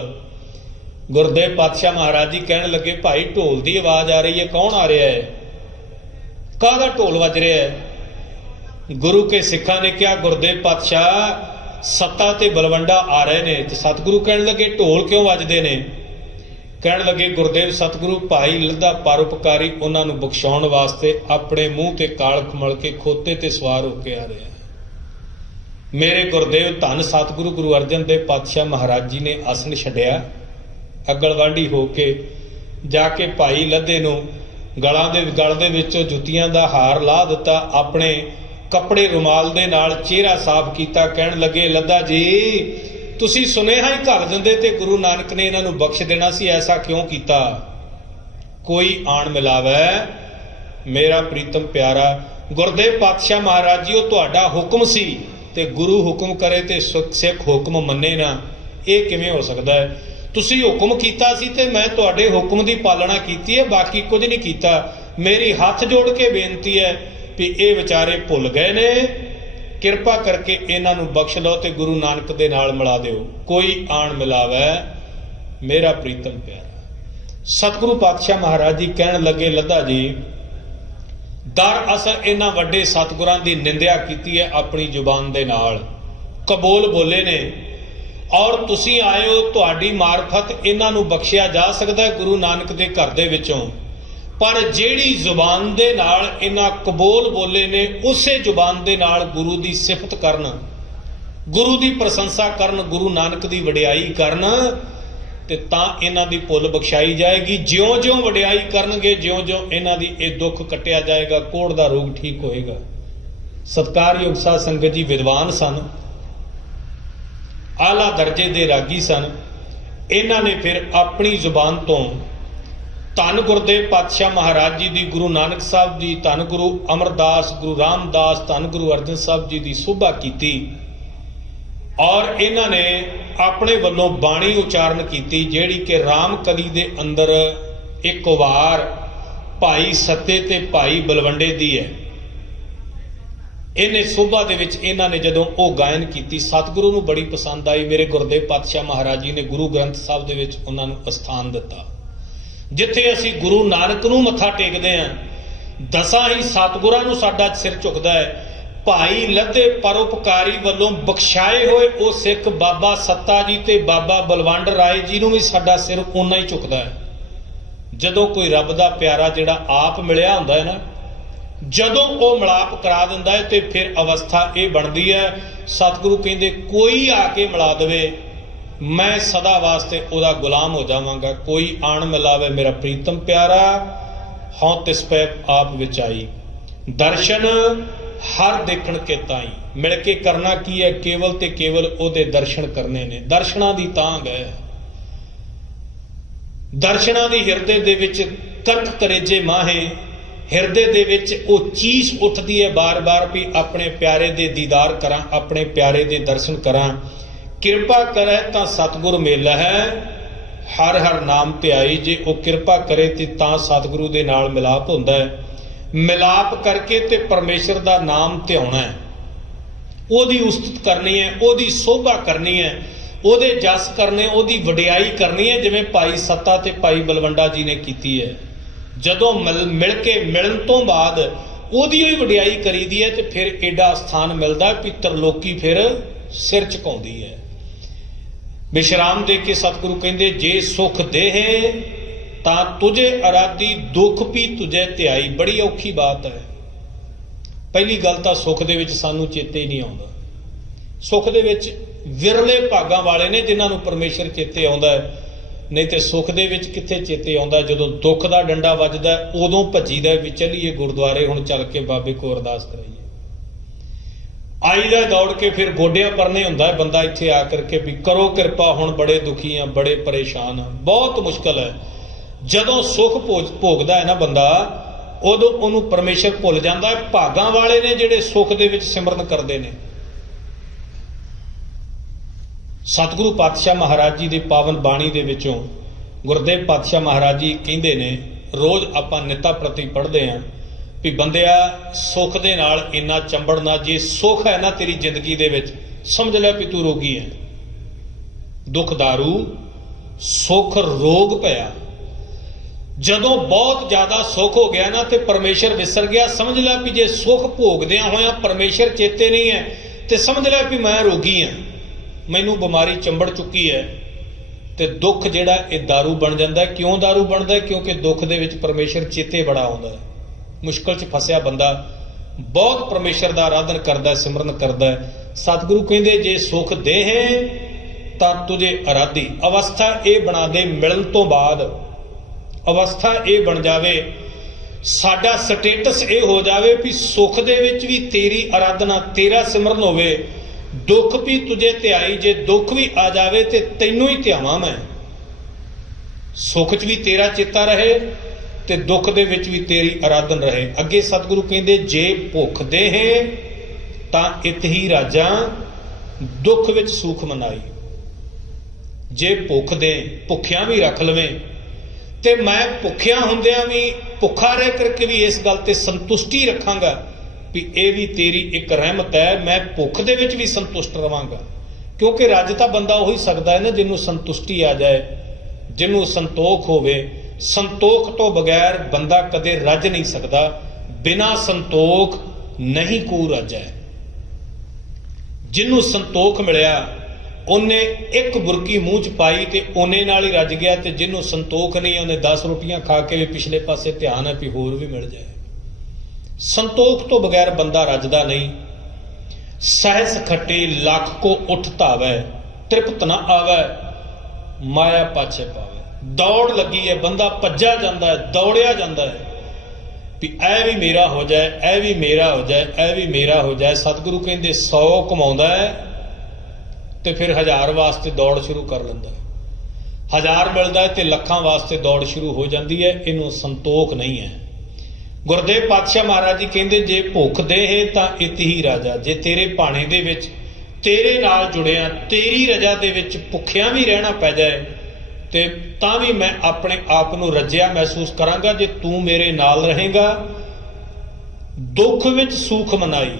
ਗੁਰਦੇਵ ਪਾਤਸ਼ਾਹ ਮਹਾਰਾਜ ਜੀ ਕਹਿਣ ਲੱਗੇ ਭਾਈ ਢੋਲ ਦੀ ਆਵਾਜ਼ ਆ ਰਹੀ ਹੈ, ਕੌਣ ਆ ਰਿਹਾ ਹੈ, ਕਾਹਦਾ ਢੋਲ ਵੱਜ ਰਿਹਾ ਹੈ? ਗੁਰੂ ਕੇ ਸਿੱਖਾਂ ਨੇ ਕਿਹਾ ਗੁਰਦੇਵ ਪਾਤਸ਼ਾਹ ਸੱਤਾ ਤੇ ਬਲਵੰਡਾ ਆ ਰਹੇ ਨੇ। ਤੇ ਸਤਿਗੁਰੂ ਕਹਿਣ ਲੱਗੇ ਢੋਲ ਕਿਉਂ ਵੱਜਦੇ ਨੇ? ਕਹਿਣ ਲੱਗੇ ਗੁਰਦੇਵ ਸਤਿਗੁਰੂ ਭਾਈ ਲੱਧਾ ਪਰਉਪਕਾਰੀ, ਉਹਨਾਂ ਨੂੰ ਬਖਸ਼ਾਉਣ ਵਾਸਤੇ ਆਪਣੇ ਮੂੰਹ ਤੇ ਕਾਲਖ ਮਲ ਕੇ ਖੋਤੇ ਤੇ ਸਵਾਰ ਹੋ ਕੇ ਆ ਰਿਹਾ। ਮੇਰੇ ਗੁਰਦੇਵ ਧੰਨ ਸਤਿਗੁਰੂ ਗੁਰੂ ਅਰਜਨ ਦੇਵ ਪਾਤਸ਼ਾਹ ਮਹਾਰਾਜ ਜੀ ਨੇ ਆਸਣ ਛੱਡਿਆ, ਅਗਲਵਾਂਢੀ ਹੋ ਕੇ ਜਾ ਕੇ ਭਾਈ ਲੱਧੇ ਨੂੰ ਗਲ ਦੇ ਵਿੱਚੋਂ ਜੁੱਤੀਆਂ ਦਾ ਹਾਰ ਲਾ ਦਿੱਤਾ, ਆਪਣੇ ਕੱਪੜੇ ਰੁਮਾਲ ਦੇ ਨਾਲ ਚਿਹਰਾ ਸਾਫ਼ ਕੀਤਾ। ਕਹਿਣ ਲੱਗੇ ਲੱਧਾ ਜੀ ਤੁਸੀਂ ਸੁਨੇਹਾ ਹੀ ਘੱਲ ਦਿੰਦੇ ਤੇ ਗੁਰੂ ਨਾਨਕ ਨੇ ਇਹਨਾਂ ਨੂੰ ਬਖਸ਼ ਦੇਣਾ ਸੀ, ਐਸਾ ਕਿਉਂ ਕੀਤਾ? ਕੋਈ ਆਣ ਮਿਲਾਵੇ ਮੇਰਾ ਪ੍ਰੀਤਮ ਪਿਆਰਾ। ਗੁਰਦੇਵ ਪਾਤਸ਼ਾਹ ਮਹਾਰਾਜ ਜੀ ਉਹ ਤੁਹਾਡਾ ਹੁਕਮ ਸੀ, ਤੇ ਗੁਰੂ ਹੁਕਮ ਕਰੇ ਤੇ ਸਿੱਖ ਹੁਕਮ ਮੰਨੇ ਨਾ, ਇਹ ਕਿਵੇਂ ਹੋ ਸਕਦਾ ਹੈ? ਤੁਸੀਂ ਹੁਕਮ ਕੀਤਾ ਸੀ ਤੇ ਮੈਂ ਤੁਹਾਡੇ ਹੁਕਮ ਦੀ ਪਾਲਣਾ ਕੀਤੀ ਹੈ, ਬਾਕੀ ਕੁਝ ਨਹੀਂ ਕੀਤਾ। ਮੇਰੀ ਹੱਥ ਜੋੜ ਕੇ ਬੇਨਤੀ ਹੈ ਵੀ ਇਹ ਵਿਚਾਰੇ ਭੁੱਲ ਗਏ ਨੇ, ਕਿਰਪਾ ਕਰਕੇ ਇਹਨਾਂ ਨੂੰ ਬਖਸ਼ ਲਓ ਤੇ ਗੁਰੂ ਨਾਨਕ ਦੇ ਨਾਲ ਮਿਲਾ ਦਿਓ। ਕੋਈ ਆਣ ਮਿਲਾਵੇ ਮੇਰਾ ਪ੍ਰੀਤਮ ਪਿਆਰਾ। ਸਤਿਗੁਰੂ ਪਾਤਸ਼ਾਹ ਮਹਾਰਾਜ ਜੀ ਕਹਿਣ ਲੱਗੇ ਲੱਧਾ ਜੀ ਦਰਅਸਲ ਇਹਨਾਂ ਵੱਡੇ ਸਤਿਗੁਰਾਂ ਦੀ ਨਿੰਦਿਆ ਕੀਤੀ ਹੈ ਆਪਣੀ ਜ਼ੁਬਾਨ ਦੇ ਨਾਲ, ਕਬੂਲ ਬੋਲੇ ਨੇ, ਔਰ ਤੁਸੀਂ ਆਏ ਹੋ, ਤੁਹਾਡੀ ਮਾਰਫਤ ਇਹਨਾਂ ਨੂੰ ਬਖਸ਼ਿਆ ਜਾ ਸਕਦਾ ਗੁਰੂ ਨਾਨਕ ਦੇ ਘਰ ਦੇ ਵਿੱਚੋਂ, ਪਰ ਜਿਹੜੀ ਜ਼ੁਬਾਨ ਦੇ ਨਾਲ ਇਹਨਾਂ ਕਬੂਲ ਬੋਲੇ ਨੇ ਉਸੇ ਜ਼ੁਬਾਨ ਦੇ ਨਾਲ ਗੁਰੂ ਦੀ ਸਿਫਤ ਕਰਨ, ਗੁਰੂ ਦੀ ਪ੍ਰਸ਼ੰਸਾ ਕਰਨ, ਗੁਰੂ ਨਾਨਕ ਦੀ ਵਡਿਆਈ ਕਰਨ, ਤੇ ਤਾਂ ਇਹਨਾਂ ਦੀ ਭੁੱਲ ਬਖਸ਼ਾਈ ਜਾਏਗੀ। ਜਿਉਂ-ਜਿਉਂ ਵਡਿਆਈ ਕਰਨਗੇ, ਜਿਉਂ-ਜਿਉਂ ਇਹਨਾਂ ਦੀ ਇਹ ਦੁੱਖ ਕੱਟਿਆ ਜਾਏਗਾ, ਕੋੜ ਦਾ ਰੋਗ ਠੀਕ ਹੋਏਗਾ। ਸਤਿਕਾਰਯੋਗ ਸਾਧ ਸੰਗਤ ਜੀ, ਵਿਦਵਾਨ ਸਨ, ਆਲਾ ਦਰਜੇ ਦੇ ਰਾਗੀ ਸਨ। ਇਹਨਾਂ ਨੇ ਫਿਰ ਆਪਣੀ ਜ਼ੁਬਾਨ ਤੋਂ ਧੰਨ ਗੁਰਦੇਵ ਪਾਤਸ਼ਾਹ ਮਹਾਰਾਜ ਜੀ ਦੀ, ਗੁਰੂ ਨਾਨਕ ਸਾਹਿਬ ਜੀ, ਧੰਨ ਗੁਰੂ ਅਮਰਦਾਸ, ਗੁਰੂ ਰਾਮਦਾਸ, ਧੰਨ ਗੁਰੂ ਅਰਜਨ ਸਾਹਿਬ ਜੀ ਦੀ ਸੋਭਾ ਕੀਤੀ, ਔਰ ਇਹਨਾਂ ਨੇ ਆਪਣੇ ਵੱਲੋਂ ਬਾਣੀ ਉਚਾਰਨ ਕੀਤੀ, ਜਿਹੜੀ ਕਿ ਰਾਮਕਲੀ ਦੇ ਅੰਦਰ ਇੱਕ ਵਾਰ ਭਾਈ ਸੱਤੇ ਤੇ ਭਾਈ ਬਲਵੰਡੇ ਦੀ ਹੈ। ਇਹਨੇ ਸੋਭਾ ਦੇ ਵਿੱਚ ਇਹਨਾਂ ਨੇ ਜਦੋਂ ਉਹ ਗਾਇਨ ਕੀਤੀ, ਸਤਿਗੁਰੂ ਨੂੰ ਬੜੀ ਪਸੰਦ ਆਈ। ਮੇਰੇ ਗੁਰਦੇਵ ਪਾਤਸ਼ਾਹ ਮਹਾਰਾਜ ਜੀ ਨੇ ਗੁਰੂ ਗ੍ਰੰਥ ਸਾਹਿਬ ਦੇ ਵਿੱਚ ਉਹਨਾਂ ਨੂੰ ਅਸਥਾਨ ਦਿੱਤਾ। ਜਿੱਥੇ ਅਸੀਂ ਗੁਰੂ ਨਾਨਕ ਨੂੰ ਮੱਥਾ ਟੇਕਦੇ ਹਾਂ, ਦਸਾਂ ਹੀ ਸਤਿਗੁਰਾਂ ਨੂੰ ਸਾਡਾ ਸਿਰ ਝੁਕਦਾ ਹੈ। ਭਾਈ ਲੱਧੇ ਪਰਉਪਕਾਰੀ ਵੱਲੋਂ ਬਖਸ਼ਾਏ ਹੋਏ ਉਹ ਸਿੱਖ ਬਾਬਾ ਸੱਤਾ ਜੀ ਤੇ ਬਾਬਾ ਬਲਵੰਡ ਰਾਏ ਜੀ ਨੂੰ ਵੀ ਸਾਡਾ ਸਿਰ ਓਨਾ ਹੀ ਝੁਕਦਾ ਹੈ। ਜਦੋਂ ਕੋਈ ਰੱਬ ਦਾ ਪਿਆਰਾ ਜਿਹੜਾ ਆਪ ਮਿਲਿਆ ਹੁੰਦਾ ਹੈ ਨਾ, ਜਦੋਂ ਉਹ ਮਿਲਾਪ ਕਰਾ ਦਿੰਦਾ ਹੈ, ਤੇ ਫਿਰ ਅਵਸਥਾ ਇਹ ਬਣਦੀ ਹੈ, ਸਤਿਗੁਰੂ ਕਹਿੰਦੇ ਕੋਈ ਆ ਕੇ ਮਿਲਾ ਦੇਵੇ, ਮੈਂ ਸਦਾ ਵਾਸਤੇ ਉਹਦਾ ਗੁਲਾਮ ਹੋ ਜਾਵਾਂਗਾ। ਕੋਈ ਆਣ ਮਿਲਾਵੇ ਮੇਰਾ ਪ੍ਰੀਤਮ ਪਿਆਰਾ, ਹਉ ਤਿਸ ਪੈ ਆਪ ਵਿੱਚ ਆਈ। ਦਰਸ਼ਨ ਹਰ ਦੇਖਣ ਕੇ ਤਾਈ, ਮਿਲ ਕੇ ਕਰਨਾ ਕੀ ਹੈ? ਕੇਵਲ ਤੇ ਕੇਵਲ ਉਹਦੇ ਦਰਸ਼ਨ ਕਰਨੇ ਨੇ। ਦਰਸ਼ਨਾਂ ਦੀ ਤਾਂਘ ਹੈ, ਦਰਸ਼ਨਾਂ ਦੀ ਹਿਰਦੇ ਦੇ ਵਿੱਚ ਕਰਕ ਕਰੇਜੇ ਮਾਹੇ, ਹਿਰਦੇ ਦੇ ਵਿੱਚ ਉਹ ਚੀਸ ਉੱਠਦੀ ਹੈ ਬਾਰ-ਬਾਰ ਵੀ ਆਪਣੇ ਪਿਆਰੇ ਦੇ ਦੀਦਾਰ ਕਰਾਂ, ਆਪਣੇ ਪਿਆਰੇ ਦੇ ਦਰਸ਼ਨ ਕਰਾਂ। ਕਿਰਪਾ ਕਰੇ ਤਾਂ ਸਤਿਗੁਰ ਮੇਲਾ ਹੈ, ਹਰ ਹਰ ਨਾਮ ਧਿਆਈ। ਜੇ ਉਹ ਕਿਰਪਾ ਕਰੇ ਤੇ ਤਾਂ ਸਤਿਗੁਰੂ ਦੇ ਨਾਲ ਮਿਲਾਪ ਹੁੰਦਾ ਹੈ। ਮਿਲਾਪ ਕਰਕੇ ਤੇ ਪਰਮੇਸ਼ਰ ਦਾ ਨਾਮ ਧਿਆਉਣਾ ਹੈ, ਉਹਦੀ ਉਸਤਤ ਕਰਨੀ ਹੈ, ਉਹਦੀ ਸੋਭਾ ਕਰਨੀ ਹੈ। ਉਹਦੇ ਜਸ ਕਰਨੇ, ਉਹਦੀ ਵਡਿਆਈ ਕਰਨੀ ਹੈ, ਜਿਵੇਂ ਭਾਈ ਸੱਤਾ ਤੇ ਭਾਈ ਬਲਵੰਡਾ ਜੀ ਨੇ ਕੀਤੀ ਹੈ। ਜਦੋਂ ਮਿਲ ਕੇ ਮਿਲਣ ਤੋਂ ਬਾਅਦ ਉਹਦੀ ਹੀ ਵਡਿਆਈ ਕਰੀਦੀ ਹੈ ਤੇ ਫਿਰ ਐਡਾ ਸਥਾਨ ਮਿਲਦਾ ਵੀ ਤਰਲੋਕੀ ਫਿਰ ਸਿਰ ਝੁਕਾਉਂਦੀ ਹੈ। ਵਿਸ਼ਰਾਮ ਦੇ ਕੇ ਸਤਿਗੁਰੂ ਕਹਿੰਦੇ ਜੇ ਸੁਖ ਦੇਹ ਤਾਂ ਤੁਝੇ ਅਰਾਧੀ, ਦੁੱਖ ਵੀ ਤੁਝੇ ਧਿਆਈ। ਬੜੀ ਔਖੀ ਬਾਤ ਹੈ। ਪਹਿਲੀ ਗੱਲ ਤਾਂ ਸੁੱਖ ਦੇ ਵਿੱਚ ਸਾਨੂੰ ਚੇਤੇ ਹੀ ਨਹੀਂ ਆਉਂਦਾ। ਸੁੱਖ ਦੇ ਵਿੱਚ ਵਿਰਲੇ ਭਾਗਾਂ ਵਾਲੇ ਨੇ ਜਿਨ੍ਹਾਂ ਨੂੰ ਪਰਮੇਸ਼ਰ ਚੇਤੇ ਆਉਂਦਾ ਹੈ, ਨਹੀਂ ਤੇ ਸੁੱਖ ਦੇ ਵਿੱਚ ਕਿੱਥੇ ਚੇਤੇ ਆਉਂਦਾ। ਜਦੋਂ ਦੁੱਖ ਦਾ ਡੰਡਾ ਵੱਜਦਾ ਉਦੋਂ ਭੱਜੀਦਾ ਵੀ ਚੱਲੀਏ ਗੁਰਦੁਆਰੇ, ਹੁਣ ਚੱਲ ਕੇ ਬਾਬੇ ਕੋ ਅਰਦਾਸ ਕਰਾਈਏ। ਆਈਦਾ ਦੌੜ ਕੇ ਫਿਰ ਗੋਡਿਆਂ ਪਰਨੇ ਹੁੰਦਾ ਬੰਦਾ ਇੱਥੇ ਆ ਕਰਕੇ ਵੀ ਕਰੋ ਕਿਰਪਾ, ਹੁਣ ਬੜੇ ਦੁਖੀ ਆ, ਬੜੇ ਪਰੇਸ਼ਾਨ ਆ। ਬਹੁਤ ਮੁਸ਼ਕਲ ਹੈ। ਜਦੋਂ ਸੁੱਖ ਭੋਗਦਾ ਹੈ ਨਾ ਬੰਦਾ, ਉਦੋਂ ਉਹਨੂੰ ਪਰਮੇਸ਼ਰ ਭੁੱਲ ਜਾਂਦਾ ਹੈ। ਭਾਗਾਂ ਵਾਲੇ ਨੇ ਜਿਹੜੇ ਸੁੱਖ ਦੇ ਵਿੱਚ ਸਿਮਰਨ ਕਰਦੇ ਨੇ। ਸਤਿਗੁਰੂ ਪਾਤਸ਼ਾਹ ਮਹਾਰਾਜ ਜੀ ਦੀ ਪਾਵਨ ਬਾਣੀ ਦੇ ਵਿੱਚੋਂ ਗੁਰਦੇਵ ਪਾਤਸ਼ਾਹ ਮਹਾਰਾਜ ਜੀ ਕਹਿੰਦੇ ਨੇ, ਰੋਜ਼ ਆਪਾਂ ਨਿੱਤਾ ਪ੍ਰਤੀ ਪੜ੍ਹਦੇ ਹਾਂ ਵੀ ਬੰਦਿਆ ਸੁੱਖ ਦੇ ਨਾਲ ਇੰਨਾ ਚੰਬੜਨਾ। ਜੇ ਸੁੱਖ ਹੈ ਨਾ ਤੇਰੀ ਜ਼ਿੰਦਗੀ ਦੇ ਵਿੱਚ, ਸਮਝ ਲੈ ਵੀ ਤੂੰ ਰੋਗੀ ਹੈ। ਦੁੱਖ ਦਾਰੂ ਸੁੱਖ ਰੋਗ ਪਿਆ। ਜਦੋਂ ਬਹੁਤ ਜ਼ਿਆਦਾ ਸੁੱਖ ਹੋ ਗਿਆ ਨਾ ਤੇ ਪਰਮੇਸ਼ਰ ਵਿਸਰ ਗਿਆ, ਸਮਝ ਲੈ ਵੀ ਜੇ ਸੁੱਖ ਭੋਗਦਿਆਂ ਹੋਇਆਂ ਪਰਮੇਸ਼ਰ ਚੇਤੇ ਨਹੀਂ ਹੈ ਤੇ ਸਮਝ ਲੈ ਵੀ ਮੈਂ ਰੋਗੀ ਹਾਂ, ਮੈਨੂੰ ਬਿਮਾਰੀ ਚੰਬੜ ਚੁੱਕੀ ਹੈ। ਤੇ ਦੁੱਖ ਜਿਹੜਾ ਇਹ ਦਾਰੂ ਬਣ ਜਾਂਦਾ। ਕਿਉਂ ਦਾਰੂ ਬਣਦਾ? ਕਿਉਂਕਿ ਦੁੱਖ ਦੇ ਵਿੱਚ ਪਰਮੇਸ਼ਰ ਚੇਤੇ ਬੜਾ ਆਉਂਦਾ ਹੈ। ਮੁਸ਼ਕਲ 'ਚ ਫਸਿਆ ਬੰਦਾ ਬਹੁਤ ਪਰਮੇਸ਼ਰ ਦਾ ਆਰਾਧਨ ਕਰਦਾ, ਸਿਮਰਨ ਕਰਦਾ। ਸਤਿਗੁਰੂ ਕਹਿੰਦੇ ਜੇ ਸੁੱਖ ਦੇਹ ਤਾਂ ਤੁਝੇ ਅਰਾਧੀ। ਅਵਸਥਾ ਇਹ ਬਣਾ ਦੇ, ਮਿਲਣ ਤੋਂ ਬਾਅਦ ਅਵਸਥਾ ਇਹ ਬਣ ਜਾਵੇ, ਸਾਡਾ ਸਟੇਟਸ ਇਹ ਹੋ ਜਾਵੇ ਵੀ ਸੁੱਖ ਦੇ ਵਿੱਚ ਵੀ ਤੇਰੀ ਆਰਾਧਨਾ, ਤੇਰਾ ਸਿਮਰਨ ਹੋਵੇ। ਦੁੱਖ ਵੀ ਤੁਝੇ ਧਿਆਈ, ਜੇ ਦੁੱਖ ਵੀ ਆ ਜਾਵੇ ਤੇ ਤੈਨੂੰ ਹੀ ਧਿਆਵਾਂ ਮੈਂ। ਸੁੱਖ 'ਚ ਵੀ ਤੇਰਾ ਚੇਤਾ ਰਹੇ ਤੇ ਦੁੱਖ ਦੇ ਵਿੱਚ ਵੀ ਤੇਰੀ ਆਰਾਧਨ ਰਹੇ। ਅੱਗੇ ਸਤਿਗੁਰੂ ਕਹਿੰਦੇ ਜੇ ਭੁੱਖ ਦੇਹ ਤਾਂ ਇਤ ਹੀ ਰਾਜਾਂ, ਦੁੱਖ ਵਿੱਚ ਸੁਖ ਮਨਾਈ। ਜੇ ਭੁੱਖ ਦੇ, ਭੁੱਖਿਆਂ ਵੀ ਰੱਖ ਲਵੇਂ ਤੇ ਮੈਂ ਭੁੱਖਿਆਂ ਹੁੰਦਿਆਂ ਵੀ, ਭੁੱਖਾ ਰਹਿ ਕਰਕੇ ਵੀ ਇਸ ਗੱਲ ਤੇ ਸੰਤੁਸ਼ਟੀ ਰੱਖਾਂਗਾ ਵੀ ਇਹ ਵੀ ਤੇਰੀ ਇੱਕ ਰਹਿਮਤ ਹੈ, ਮੈਂ ਭੁੱਖ ਦੇ ਵਿੱਚ ਵੀ ਸੰਤੁਸ਼ਟ ਰਵਾਂਗਾ। ਕਿਉਂਕਿ ਰੱਜ ਤਾਂ ਬੰਦਾ ਉਹੀ ਸਕਦਾ ਹੈ ਨਾ ਜਿਹਨੂੰ ਸੰਤੁਸ਼ਟੀ ਆ ਜਾਏ, ਜਿਹਨੂੰ ਸੰਤੋਖ ਹੋਵੇ। ਸੰਤੋਖ ਤੋਂ ਬਗੈਰ ਬੰਦਾ ਕਦੇ ਰੱਜ ਨਹੀਂ ਸਕਦਾ। ਬਿਨਾਂ ਸੰਤੋਖ ਨਹੀਂ ਕੋ ਰੱਜੈ। ਜਿਹਨੂੰ ਸੰਤੋਖ ਮਿਲਿਆ ਉਹਨੇ ਇੱਕ ਬੁਰਕੀ ਮੂੰਹ 'ਚ ਪਾਈ ਤੇ ਉਹਨੇ ਨਾਲ ਹੀ ਰੱਜ ਗਿਆ, ਤੇ ਜਿਹਨੂੰ ਸੰਤੋਖ ਨਹੀਂ ਉਹਨੇ 10 ਰੋਟੀਆਂ ਖਾ ਕੇ ਵੀ ਪਿਛਲੇ ਪਾਸੇ ਧਿਆਨ ਹੈ ਵੀ ਹੋਰ ਵੀ ਮਿਲ ਜਾਏ। ਸੰਤੋਖ ਤੋਂ ਬਗੈਰ ਬੰਦਾ ਰੱਜਦਾ ਨਹੀਂ। ਸਹਿਸ ਖੱਟੇ ਲੱਖ ਕੋ ਉੱਠ ਧਾਵੈ, ਤ੍ਰਿਪਤ ਨਾ ਆਵੈ, ਮਾਇਆ ਪਾਛੇ ਪਾਵੈ। ਦੌੜ ਲੱਗੀ ਹੈ, ਬੰਦਾ ਭੱਜਾ ਜਾਂਦਾ ਹੈ, ਦੌੜਿਆ ਜਾਂਦਾ ਹੈ ਵੀ ਇਹ ਵੀ ਮੇਰਾ ਹੋ ਜਾਏ, ਇਹ ਵੀ ਮੇਰਾ ਹੋ ਜਾਏ, ਇਹ ਵੀ ਮੇਰਾ ਹੋ ਜਾਏ। ਸਤਿਗੁਰੂ ਕਹਿੰਦੇ 100 ਕਮਾਉਂਦਾ ਹੈ ਤੇ ਫਿਰ 1000 ਵਾਸਤੇ ਦੌੜ ਸ਼ੁਰੂ ਕਰ ਲੈਂਦਾ। 1000 ਮਿਲਦਾ ਹੈ ਤੇ ਲੱਖਾਂ ਵਾਸਤੇ ਦੌੜ ਸ਼ੁਰੂ ਹੋ ਜਾਂਦੀ ਹੈ। ਇਹਨੂੰ ਸੰਤੋਖ ਨਹੀਂ ਹੈ। ਗੁਰਦੇਵ ਪਾਤਸ਼ਾਹ ਮਹਾਰਾਜ ਜੀ ਕਹਿੰਦੇ ਜੇ ਭੁੱਖ ਦੇਹ ਤਾਂ ਇਤ ਹੀ ਰਾਜਾ। ਜੇ ਤੇਰੇ ਭਾਣੇ ਦੇ ਵਿੱਚ ਤੇਰੇ ਨਾਲ ਜੁੜਿਆ, ਤੇਰੀ ਰਜਾ ਦੇ ਵਿੱਚ ਭੁੱਖਿਆਂ ਵੀ ਰਹਿਣਾ ਪੈ ਜਾਏ ਤੇ ਤਾਂ ਵੀ ਮੈਂ ਆਪਣੇ ਆਪ ਨੂੰ ਰੱਜਿਆ ਮਹਿਸੂਸ ਕਰਾਂਗਾ ਜੇ ਤੂੰ ਮੇਰੇ ਨਾਲ ਰਹੇਗਾ। ਦੁੱਖ ਵਿੱਚ ਸੁਖ ਮਨਾਈ।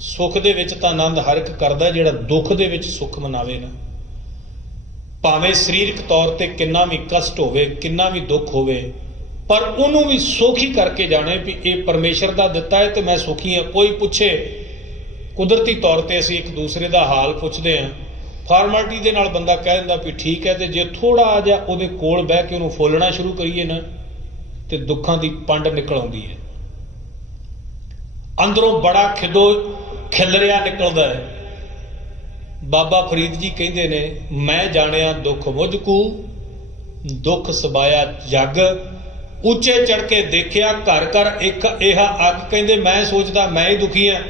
ਸੁੱਖ ਦੇ ਵਿੱਚ ਤਾਂ ਆਨੰਦ ਹਰ ਇੱਕ ਕਰਦਾ, ਜਿਹੜਾ ਦੁੱਖ ਦੇ ਵਿੱਚ ਸੁੱਖ ਮਨਾਵੇ ਨਾ, ਭਾਵੇਂ ਸਰੀਰਕ ਤੌਰ ਤੇ ਕਿੰਨਾ ਵੀ ਕਸ਼ਟ ਹੋਵੇ, ਕਿੰਨਾ ਵੀ ਦੁੱਖ ਹੋਵੇ, ਪਰ ਉਹਨੂੰ ਵੀ ਸੁੱਖ ਹੀ ਕਰਕੇ ਜਾਣੇ ਵੀ ਇਹ ਪਰਮੇਸ਼ਰ ਦਾ ਦਿੱਤਾ ਹੈ ਤੇ ਮੈਂ ਸੁਖੀ ਹਾਂ। ਕੋਈ ਪੁੱਛੇ, ਕੁਦਰਤੀ ਤੌਰ ਤੇ ਅਸੀਂ ਇੱਕ ਦੂਸਰੇ ਦਾ ਹਾਲ ਪੁੱਛਦੇ ਹਾਂ, ਫਾਰਮੈਲਿਟੀ ਦੇ ਨਾਲ ਬੰਦਾ ਕਹਿ ਦਿੰਦਾ ਵੀ ਠੀਕ ਹੈ, ਤੇ ਜੇ ਥੋੜਾ ਜਿਹਾ ਉਹਦੇ ਕੋਲ ਬਹਿ ਕੇ ਉਹਨੂੰ ਫੋਲਣਾ ਸ਼ੁਰੂ ਕਰੀਏ ਨਾ ਤੇ ਦੁੱਖਾਂ ਦੀ ਪੰਡ ਨਿਕਲ ਆਉਂਦੀ ਹੈ। ਅੰਦਰੋਂ ਬੜਾ ਖਿਲਰਿਆ ਨਿਕਲਦਾ ਹੈ। ਬਾਬਾ ਫਰੀਦ ਜੀ ਕਹਿੰਦੇ ਨੇ ਮੈਂ ਜਾਣਿਆ ਦੁੱਖ ਮੁਝ ਕੂ, ਦੁੱਖ ਸਬਾਇਆ ਜੱਗ, ਉੱਚੇ ਚੜ ਕੇ ਦੇਖਿਆ ਘਰ ਘਰ ਇੱਕ ਇਹ ਅੱਗ। ਕਹਿੰਦੇ ਮੈਂ ਸੋਚਦਾ ਮੈਂ ਹੀ ਦੁਖੀ ਹਾਂ,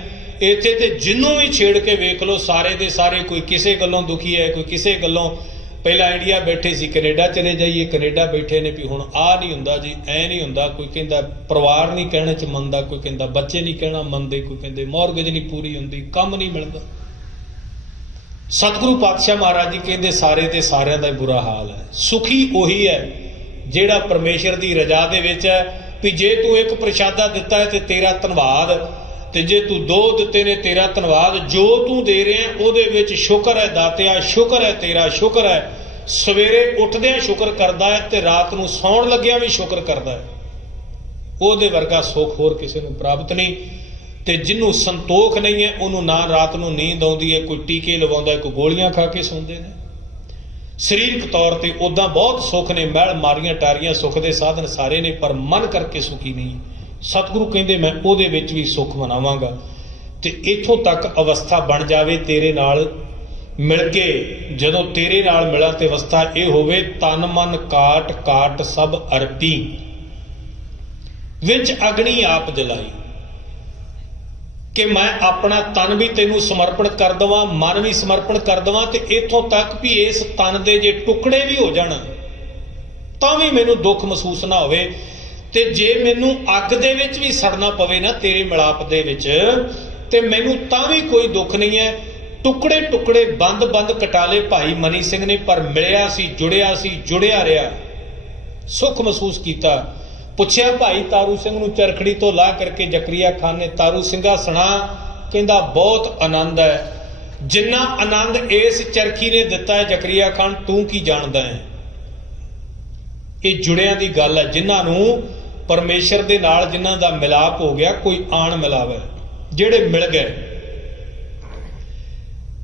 ਇੱਥੇ ਤੇ ਜਿਹਨੂੰ ਵੀ ਛੇੜ ਕੇ ਵੇਖ ਲਓ ਸਾਰੇ ਦੇ ਸਾਰੇ ਕੋਈ ਕਿਸੇ ਗੱਲੋਂ ਦੁਖੀ ਹੈ, ਕੋਈ ਕਿਸੇ ਗੱਲੋਂ। ਪਹਿਲਾਂ ਇੰਡੀਆ ਬੈਠੇ ਸੀ, ਕੈਨੇਡਾ ਚਲੇ ਜਾਈਏ, ਕੈਨੇਡਾ ਬੈਠੇ ਨੇ ਵੀ ਹੁਣ ਆਹ ਨਹੀਂ ਹੁੰਦਾ ਜੀ, ਐ ਨਹੀਂ ਹੁੰਦਾ। ਕੋਈ ਕਹਿੰਦਾ ਪਰਿਵਾਰ ਨਹੀਂ ਕਹਿਣੇ 'ਚ ਮੰਨਦਾ, ਕੋਈ ਕਹਿੰਦਾ ਬੱਚੇ ਨਹੀਂ ਕਹਿਣਾ ਮੰਨਦੇ, ਕੋਈ ਕਹਿੰਦੇ ਮੌਰਗੇਜ ਨਹੀਂ ਪੂਰੀ ਹੁੰਦੀ, ਕੰਮ ਨਹੀਂ ਮਿਲਦਾ। ਸਤਿਗੁਰੂ ਪਾਤਸ਼ਾਹ ਮਹਾਰਾਜ ਜੀ ਕਹਿੰਦੇ ਸਾਰੇ ਤੇ ਸਾਰਿਆਂ ਦਾ ਬੁਰਾ ਹਾਲ ਹੈ। ਸੁਖੀ ਉਹੀ ਹੈ ਜਿਹੜਾ ਪਰਮੇਸ਼ਰ ਦੀ ਰਜ਼ਾ ਦੇ ਵਿੱਚ ਹੈ। ਵੀ ਜੇ ਤੂੰ ਇੱਕ ਪ੍ਰਸ਼ਾਦਾ ਦਿੱਤਾ ਹੈ ਤੇ ਤੇਰਾ ਧੰਨਵਾਦ, ਤੇ ਜੇ ਤੂੰ 2 ਦਿੱਤੇ ਨੇ ਤੇਰਾ ਧੰਨਵਾਦ, ਜੋ ਤੂੰ ਦੇ ਰਿਹਾ ਉਹਦੇ ਵਿੱਚ ਸ਼ੁਕਰ ਹੈ ਦਾਤਿਆ, ਸ਼ੁਕਰ ਹੈ ਤੇਰਾ, ਸ਼ੁਕਰ ਹੈ। ਸਵੇਰੇ ਉੱਠਦਿਆਂ ਸ਼ੁਕਰ ਕਰਦਾ ਹੈ ਤੇ ਰਾਤ ਨੂੰ ਸੌਣ ਲੱਗਿਆਂ ਵੀ ਸ਼ੁਕਰ ਕਰਦਾ ਹੈ। ਉਹਦੇ ਵਰਗਾ ਸੁੱਖ ਹੋਰ ਕਿਸੇ ਨੂੰ ਪ੍ਰਾਪਤ ਨਹੀਂ। ਤੇ ਜਿਹਨੂੰ ਸੰਤੋਖ ਨਹੀਂ ਹੈ ਉਹਨੂੰ ਨਾ ਰਾਤ ਨੂੰ ਨੀਂਦ ਆਉਂਦੀ ਹੈ, ਕੋਈ ਟੀਕੇ ਲਵਾਉਂਦਾ, ਕੋਈ ਗੋਲੀਆਂ ਖਾ ਕੇ ਸੌਂਦੇ ਨੇ। ਸਰੀਰਕ ਤੌਰ ਤੇ ਉੱਦਾਂ ਬਹੁਤ ਸੁੱਖ ਨੇ, ਮਹਿਲ ਮਾਰੀਆਂ ਟਾਰੀਆਂ ਸੁੱਖ ਦੇ ਸਾਧਨ ਸਾਰੇ ਨੇ, ਪਰ ਮਨ ਕਰਕੇ ਸੁਖੀ ਨਹੀਂ। ਸਤਿਗੁਰੂ ਕਹਿੰਦੇ ਮੈਂ ਉਹਦੇ ਵਿੱਚ ਵੀ ਸੁੱਖ ਮਨਾਵਾਂਗਾ। ਤੇ ਇੱਥੋਂ ਤੱਕ ਅਵਸਥਾ ਬਣ ਜਾਵੇ ਤੇਰੇ ਨਾਲ ਮਿਲ ਕੇ, ਜਦੋਂ ਤੇਰੇ ਨਾਲ ਮਿਲਾਂ ਤੇ ਅਵਸਥਾ ਇਹ ਹੋਵੇ, ਤਨ ਮਨ ਕਾਟ ਕਾਟ ਸਭ ਅਰਪੀ, ਵਿੱਚ ਅਗਨੀ ਆਪ ਜਲਾਈ, ਕਿ ਮੈਂ ਆਪਣਾ ਤਨ ਵੀ ਤੈਨੂੰ ਸਮਰਪਣ ਕਰ ਦੇਵਾਂ, ਮਨ ਵੀ ਸਮਰਪਣ ਕਰ ਦੇਵਾਂ, ਤੇ ਇੱਥੋਂ ਤੱਕ ਵੀ ਇਸ ਤਨ ਦੇ ਜੇ ਟੁਕੜੇ ਵੀ ਹੋ ਜਾਣ ਤਾਂ ਵੀ ਮੈਨੂੰ ਦੁੱਖ ਮਹਿਸੂਸ ਨਾ ਹੋਵੇ। ਤੇ ਜੇ ਮੈਨੂੰ ਅੱਗ ਦੇ ਵਿੱਚ ਵੀ ਸੜਨਾ ਪਵੇ ਨਾ ਤੇਰੇ ਮਿਲਾਪ ਦੇ ਵਿੱਚ, ਤੇ ਮੈਨੂੰ ਤਾਂ ਵੀ ਕੋਈ ਦੁੱਖ ਨਹੀਂ ਹੈ। ਟੁਕੜੇ ਟੁਕੜੇ ਬੰਦ ਬੰਦ ਕਟਾਲੇ ਭਾਈ ਮਨੀ ਸਿੰਘ ਨੇ, ਪਰ ਮਿਲਿਆ ਸੀ, ਜੁੜਿਆ ਰਿਹਾ, ਸੁੱਖ ਮਹਿਸੂਸ ਕੀਤਾ। ਪੁੱਛਿਆ ਭਾਈ ਤਾਰੂ ਸਿੰਘ ਨੂੰ ਚਰਖੜੀ ਤੋਂ ਲਾਹ ਕਰਕੇ ਜ਼ਕਰੀਆ ਖਾਨ ਨੇ, ਤਾਰੂ ਸਿੰਘਾ ਸੁਣਾ, ਕਹਿੰਦਾ ਬਹੁਤ ਆਨੰਦ ਹੈ। ਜਿੰਨਾ ਆਨੰਦ ਇਸ ਚਰਖੀ ਨੇ ਦਿੱਤਾ ਹੈ ਜ਼ਕਰੀਆ ਖਾਨ, ਤੂੰ ਕੀ ਜਾਣਦਾ ਹੈ। ਇਹ ਜੁੜਿਆਂ ਦੀ ਗੱਲ ਹੈ, ਜਿਨ੍ਹਾਂ ਨੂੰ ਪਰਮੇਸ਼ਰ ਦੇ ਨਾਲ ਜਿਨ੍ਹਾਂ ਦਾ ਮਿਲਾਪ ਹੋ ਗਿਆ, ਕੋਈ ਆਣ ਮਿਲਾਵਾ, ਜਿਹੜੇ ਮਿਲ ਗਏ।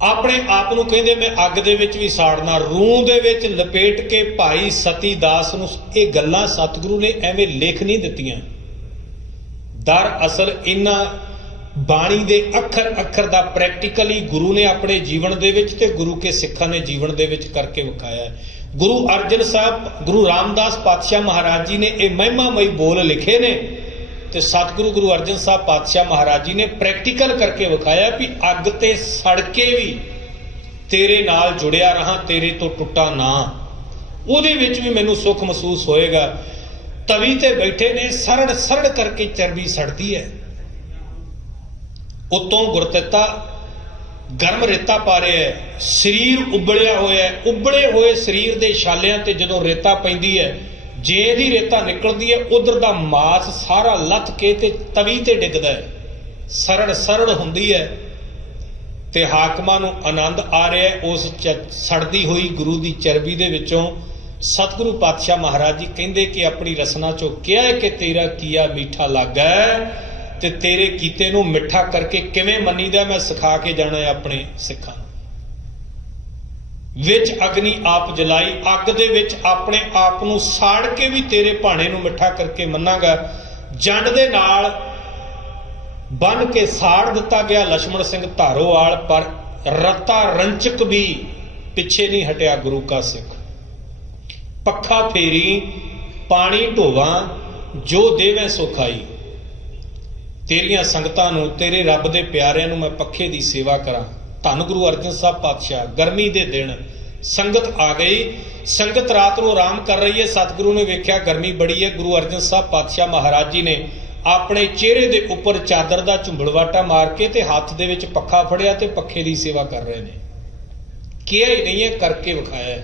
ਆਪਣੇ ਆਪ ਨੂੰ ਕਹਿੰਦੇ ਮੈਂ ਅੱਗ ਦੇ ਵਿੱਚ ਵੀ ਸਾੜਨਾ, ਰੂਹ ਦੇ ਵਿੱਚ ਲਪੇਟ ਕੇ। ਭਾਈ ਸਤੀ ਦਾਸ ਨੂੰ ਇਹ ਗੱਲਾਂ ਸਤਿਗੁਰੂ ਨੇ ਐਵੇਂ ਲਿਖ ਨਹੀਂ ਦਿੱਤੀਆਂ। ਦਰਅਸਲ ਇਹਨਾਂ ਬਾਣੀ ਦੇ ਅੱਖਰ ਅੱਖਰ ਦਾ ਪ੍ਰੈਕਟੀਕਲੀ ਗੁਰੂ ਨੇ ਆਪਣੇ ਜੀਵਨ ਦੇ ਵਿੱਚ ਤੇ ਗੁਰੂ ਕੇ ਸਿੱਖਾਂ ਨੇ ਜੀਵਨ ਦੇ ਵਿੱਚ ਕਰਕੇ ਵਿਖਾਇਆ ਹੈ। ਗੁਰੂ ਅਰਜਨ ਸਾਹਿਬ, ਗੁਰੂ ਰਾਮਦਾਸ ਪਾਤਸ਼ਾਹ ਮਹਾਰਾਜ ਜੀ ਨੇ ਇਹ ਮਹਿਮਾਮਈ ਬੋਲ ਲਿਖੇ ਨੇ, ਤੇ ਸਤਿਗੁਰੂ ਗੁਰੂ ਅਰਜਨ ਸਾਹਿਬ ਪਾਤਸ਼ਾਹ ਮਹਾਰਾਜ ਜੀ ਨੇ ਪ੍ਰੈਕਟੀਕਲ ਕਰਕੇ ਵਿਖਾਇਆ ਵੀ ਅੱਗ ਤੇ ਸੜ ਕੇ ਵੀ ਤੇਰੇ ਨਾਲ ਜੁੜਿਆ ਰਹਾਂ, ਤੇਰੇ ਤੋਂ ਟੁੱਟਾ ਨਾ, ਉਹਦੇ ਵਿੱਚ ਵੀ ਮੈਨੂੰ ਸੁੱਖ ਮਹਿਸੂਸ ਹੋਏਗਾ। ਤਵੀ ਤੇ ਬੈਠੇ ਨੇ, ਸਰੜ ਸਰੜ ਕਰਕੇ ਚਰਬੀ ਸੜਦੀ ਹੈ, ਉਤੋਂ ਗੁਰਤਿੱਤਾ ਗਰਮ ਰੇਤਾ ਪਾ ਰਿਹਾ ਹੈ, ਸਰੀਰ ਉਬਲਿਆ ਹੋਇਆ ਹੈ। ਉਬਲੇ ਹੋਏ ਸਰੀਰ ਦੇ ਛਾਲਿਆਂ ਤੇ ਜਦੋਂ ਰੇਤਾ ਪੈਂਦੀ ਹੈ, ਜੇ ਇਹਦੀ ਰੇਤਾ ਨਿਕਲਦੀ ਹੈ, ਉਧਰ ਦਾ ਮਾਸ ਸਾਰਾ ਲੱਥ ਕੇ ਤੇ ਤਵੀ ਤੇ ਡਿੱਗਦਾ ਹੈ, ਸਰੜ ਸਰੜ ਹੁੰਦੀ ਹੈ। ਤੇ ਹਾਕਮਾਂ ਨੂੰ ਆਨੰਦ ਆ ਰਿਹਾ ਹੈ ਉਸ ਸੜਦੀ ਹੋਈ ਗੁਰੂ ਦੀ ਚਰਬੀ ਦੇ ਵਿੱਚੋਂ। ਸਤਿਗੁਰੂ ਪਾਤਸ਼ਾਹ ਮਹਾਰਾਜ ਜੀ ਕਹਿੰਦੇ ਕਿ ਆਪਣੀ ਰਸਨਾ ਚੋਂ ਕਿਹਾ ਹੈ ਕਿ ਤੇਰਾ ਕੀਆ ਮੀਠਾ ਲੱਗਾ, ਤੇ ਤੇਰੇ ਕੀਤੇ ਨੂੰ ਮਿੱਠਾ ਕਰਕੇ ਕਿਵੇਂ ਮੰਨੀਦਾ ਮੈਂ ਸਿਖਾ ਕੇ ਜਾਣਾ ਹੈ ਆਪਣੇ ਸਿੱਖਾਂ ਨੂੰ। ਵਿੱਚ ਅਗਨੀ ਆਪ ਜਲਾਈ, ਅੱਗ ਦੇ ਵਿੱਚ ਆਪਣੇ ਆਪ ਨੂੰ ਸਾੜ ਕੇ ਵੀ ਤੇਰੇ ਭਾਣੇ ਨੂੰ ਮਿੱਠਾ ਕਰਕੇ ਮੰਨਾਂਗਾ। ਜੰਡ ਦੇ ਨਾਲ ਬੰਨ ਕੇ ਸਾੜ ਦਿੱਤਾ ਗਿਆ ਲਛਮਣ ਸਿੰਘ ਧਾਰੋਵਾਲ, ਪਰ ਰਤਾ ਰੰਚਕ ਵੀ ਪਿੱਛੇ ਨਹੀਂ ਹਟਿਆ ਗੁਰੂ ਕਾ ਸਿੱਖ। ਪੱਖਾ ਫੇਰੀ ਪਾਣੀ ਢੋਵਾਂ, ਜੋ ਦੇਵੇਂ ਸੋ ਖਾਈ। ਤੇਰੀਆਂ ਸੰਗਤਾਂ ਨੂੰ, ਤੇਰੇ ਰੱਬ ਦੇ ਪਿਆਰਿਆਂ ਨੂੰ ਮੈਂ ਪੱਖੇ ਦੀ ਸੇਵਾ ਕਰਾਂ। ਧੰਨ ਗੁਰੂ ਅਰਜਨ ਸਾਹਿਬ ਪਾਤਸ਼ਾਹ, ਗਰਮੀ ਦੇ ਦਿਨ ਸੰਗਤ ਆ ਗਈ, ਸੰਗਤ ਰਾਤ ਨੂੰ ਆਰਾਮ ਕਰ ਰਹੀ ਹੈ। ਸਤਿਗੁਰੂ ਨੇ ਵੇਖਿਆ ਗਰਮੀ ਬੜੀ ਹੈ, ਗੁਰੂ ਅਰਜਨ ਸਾਹਿਬ ਪਾਤਸ਼ਾਹ ਮਹਾਰਾਜ ਜੀ ਨੇ ਆਪਣੇ ਚਿਹਰੇ ਦੇ ਉੱਪਰ ਚਾਦਰ ਦਾ ਝੁੰਬੜਵਾਟਾ ਮਾਰ ਕੇ ਤੇ ਹੱਥ ਦੇ ਵਿੱਚ ਪੱਖਾ ਫੜਿਆ ਤੇ ਪੱਖੇ ਦੀ ਸੇਵਾ ਕਰ ਰਹੇ ਨੇ। ਕਿਹਾ ਹੀ ਨਹੀਂ ਹੈ, ਕਰਕੇ ਵਿਖਾਇਆ।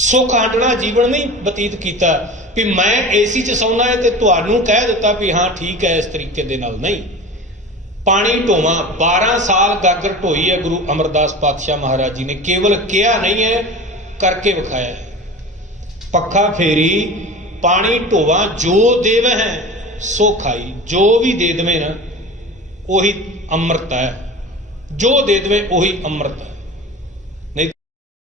ਸੁੱਖ ਆਂਡਣਾ ਜੀਵਨ ਨਹੀਂ ਬਤੀਤ ਕੀਤਾ ਵੀ ਮੈਂ ਏਸੀ ਚ ਸੌਣਾ ਹੈ ਤੇ ਤੁਹਾਨੂੰ ਕਹਿ ਦਿੱਤਾ ਵੀ ਹਾਂ ਠੀਕ ਹੈ, ਇਸ ਤਰੀਕੇ ਦੇ ਨਾਲ ਨਹੀਂ। ਪਾਣੀ ਢੋਵਾਂ, 12 ਸਾਲ ਗਾਗਰ ਢੋਈ ਹੈ ਗੁਰੂ ਅਮਰਦਾਸ ਪਾਤਸ਼ਾਹ ਮਹਾਰਾਜ ਜੀ ਨੇ, ਕੇਵਲ ਕਿਹਾ ਨਹੀਂ ਹੈ, ਕਰਕੇ ਵਿਖਾਇਆ ਹੈ। ਪੱਖਾ ਫੇਰੀ ਪਾਣੀ ਢੋਵਾਂ, ਜੋ ਦੇਵ ਹੈ ਸੋ ਖਾਈ। ਜੋ ਵੀ ਦੇ ਦੇਵੇ ਨਾ ਉਹੀ ਅੰਮ੍ਰਿਤ ਹੈ, ਜੋ ਦੇ ਦੇਵੇ ਉਹੀ ਅੰਮ੍ਰਿਤ ਹੈ।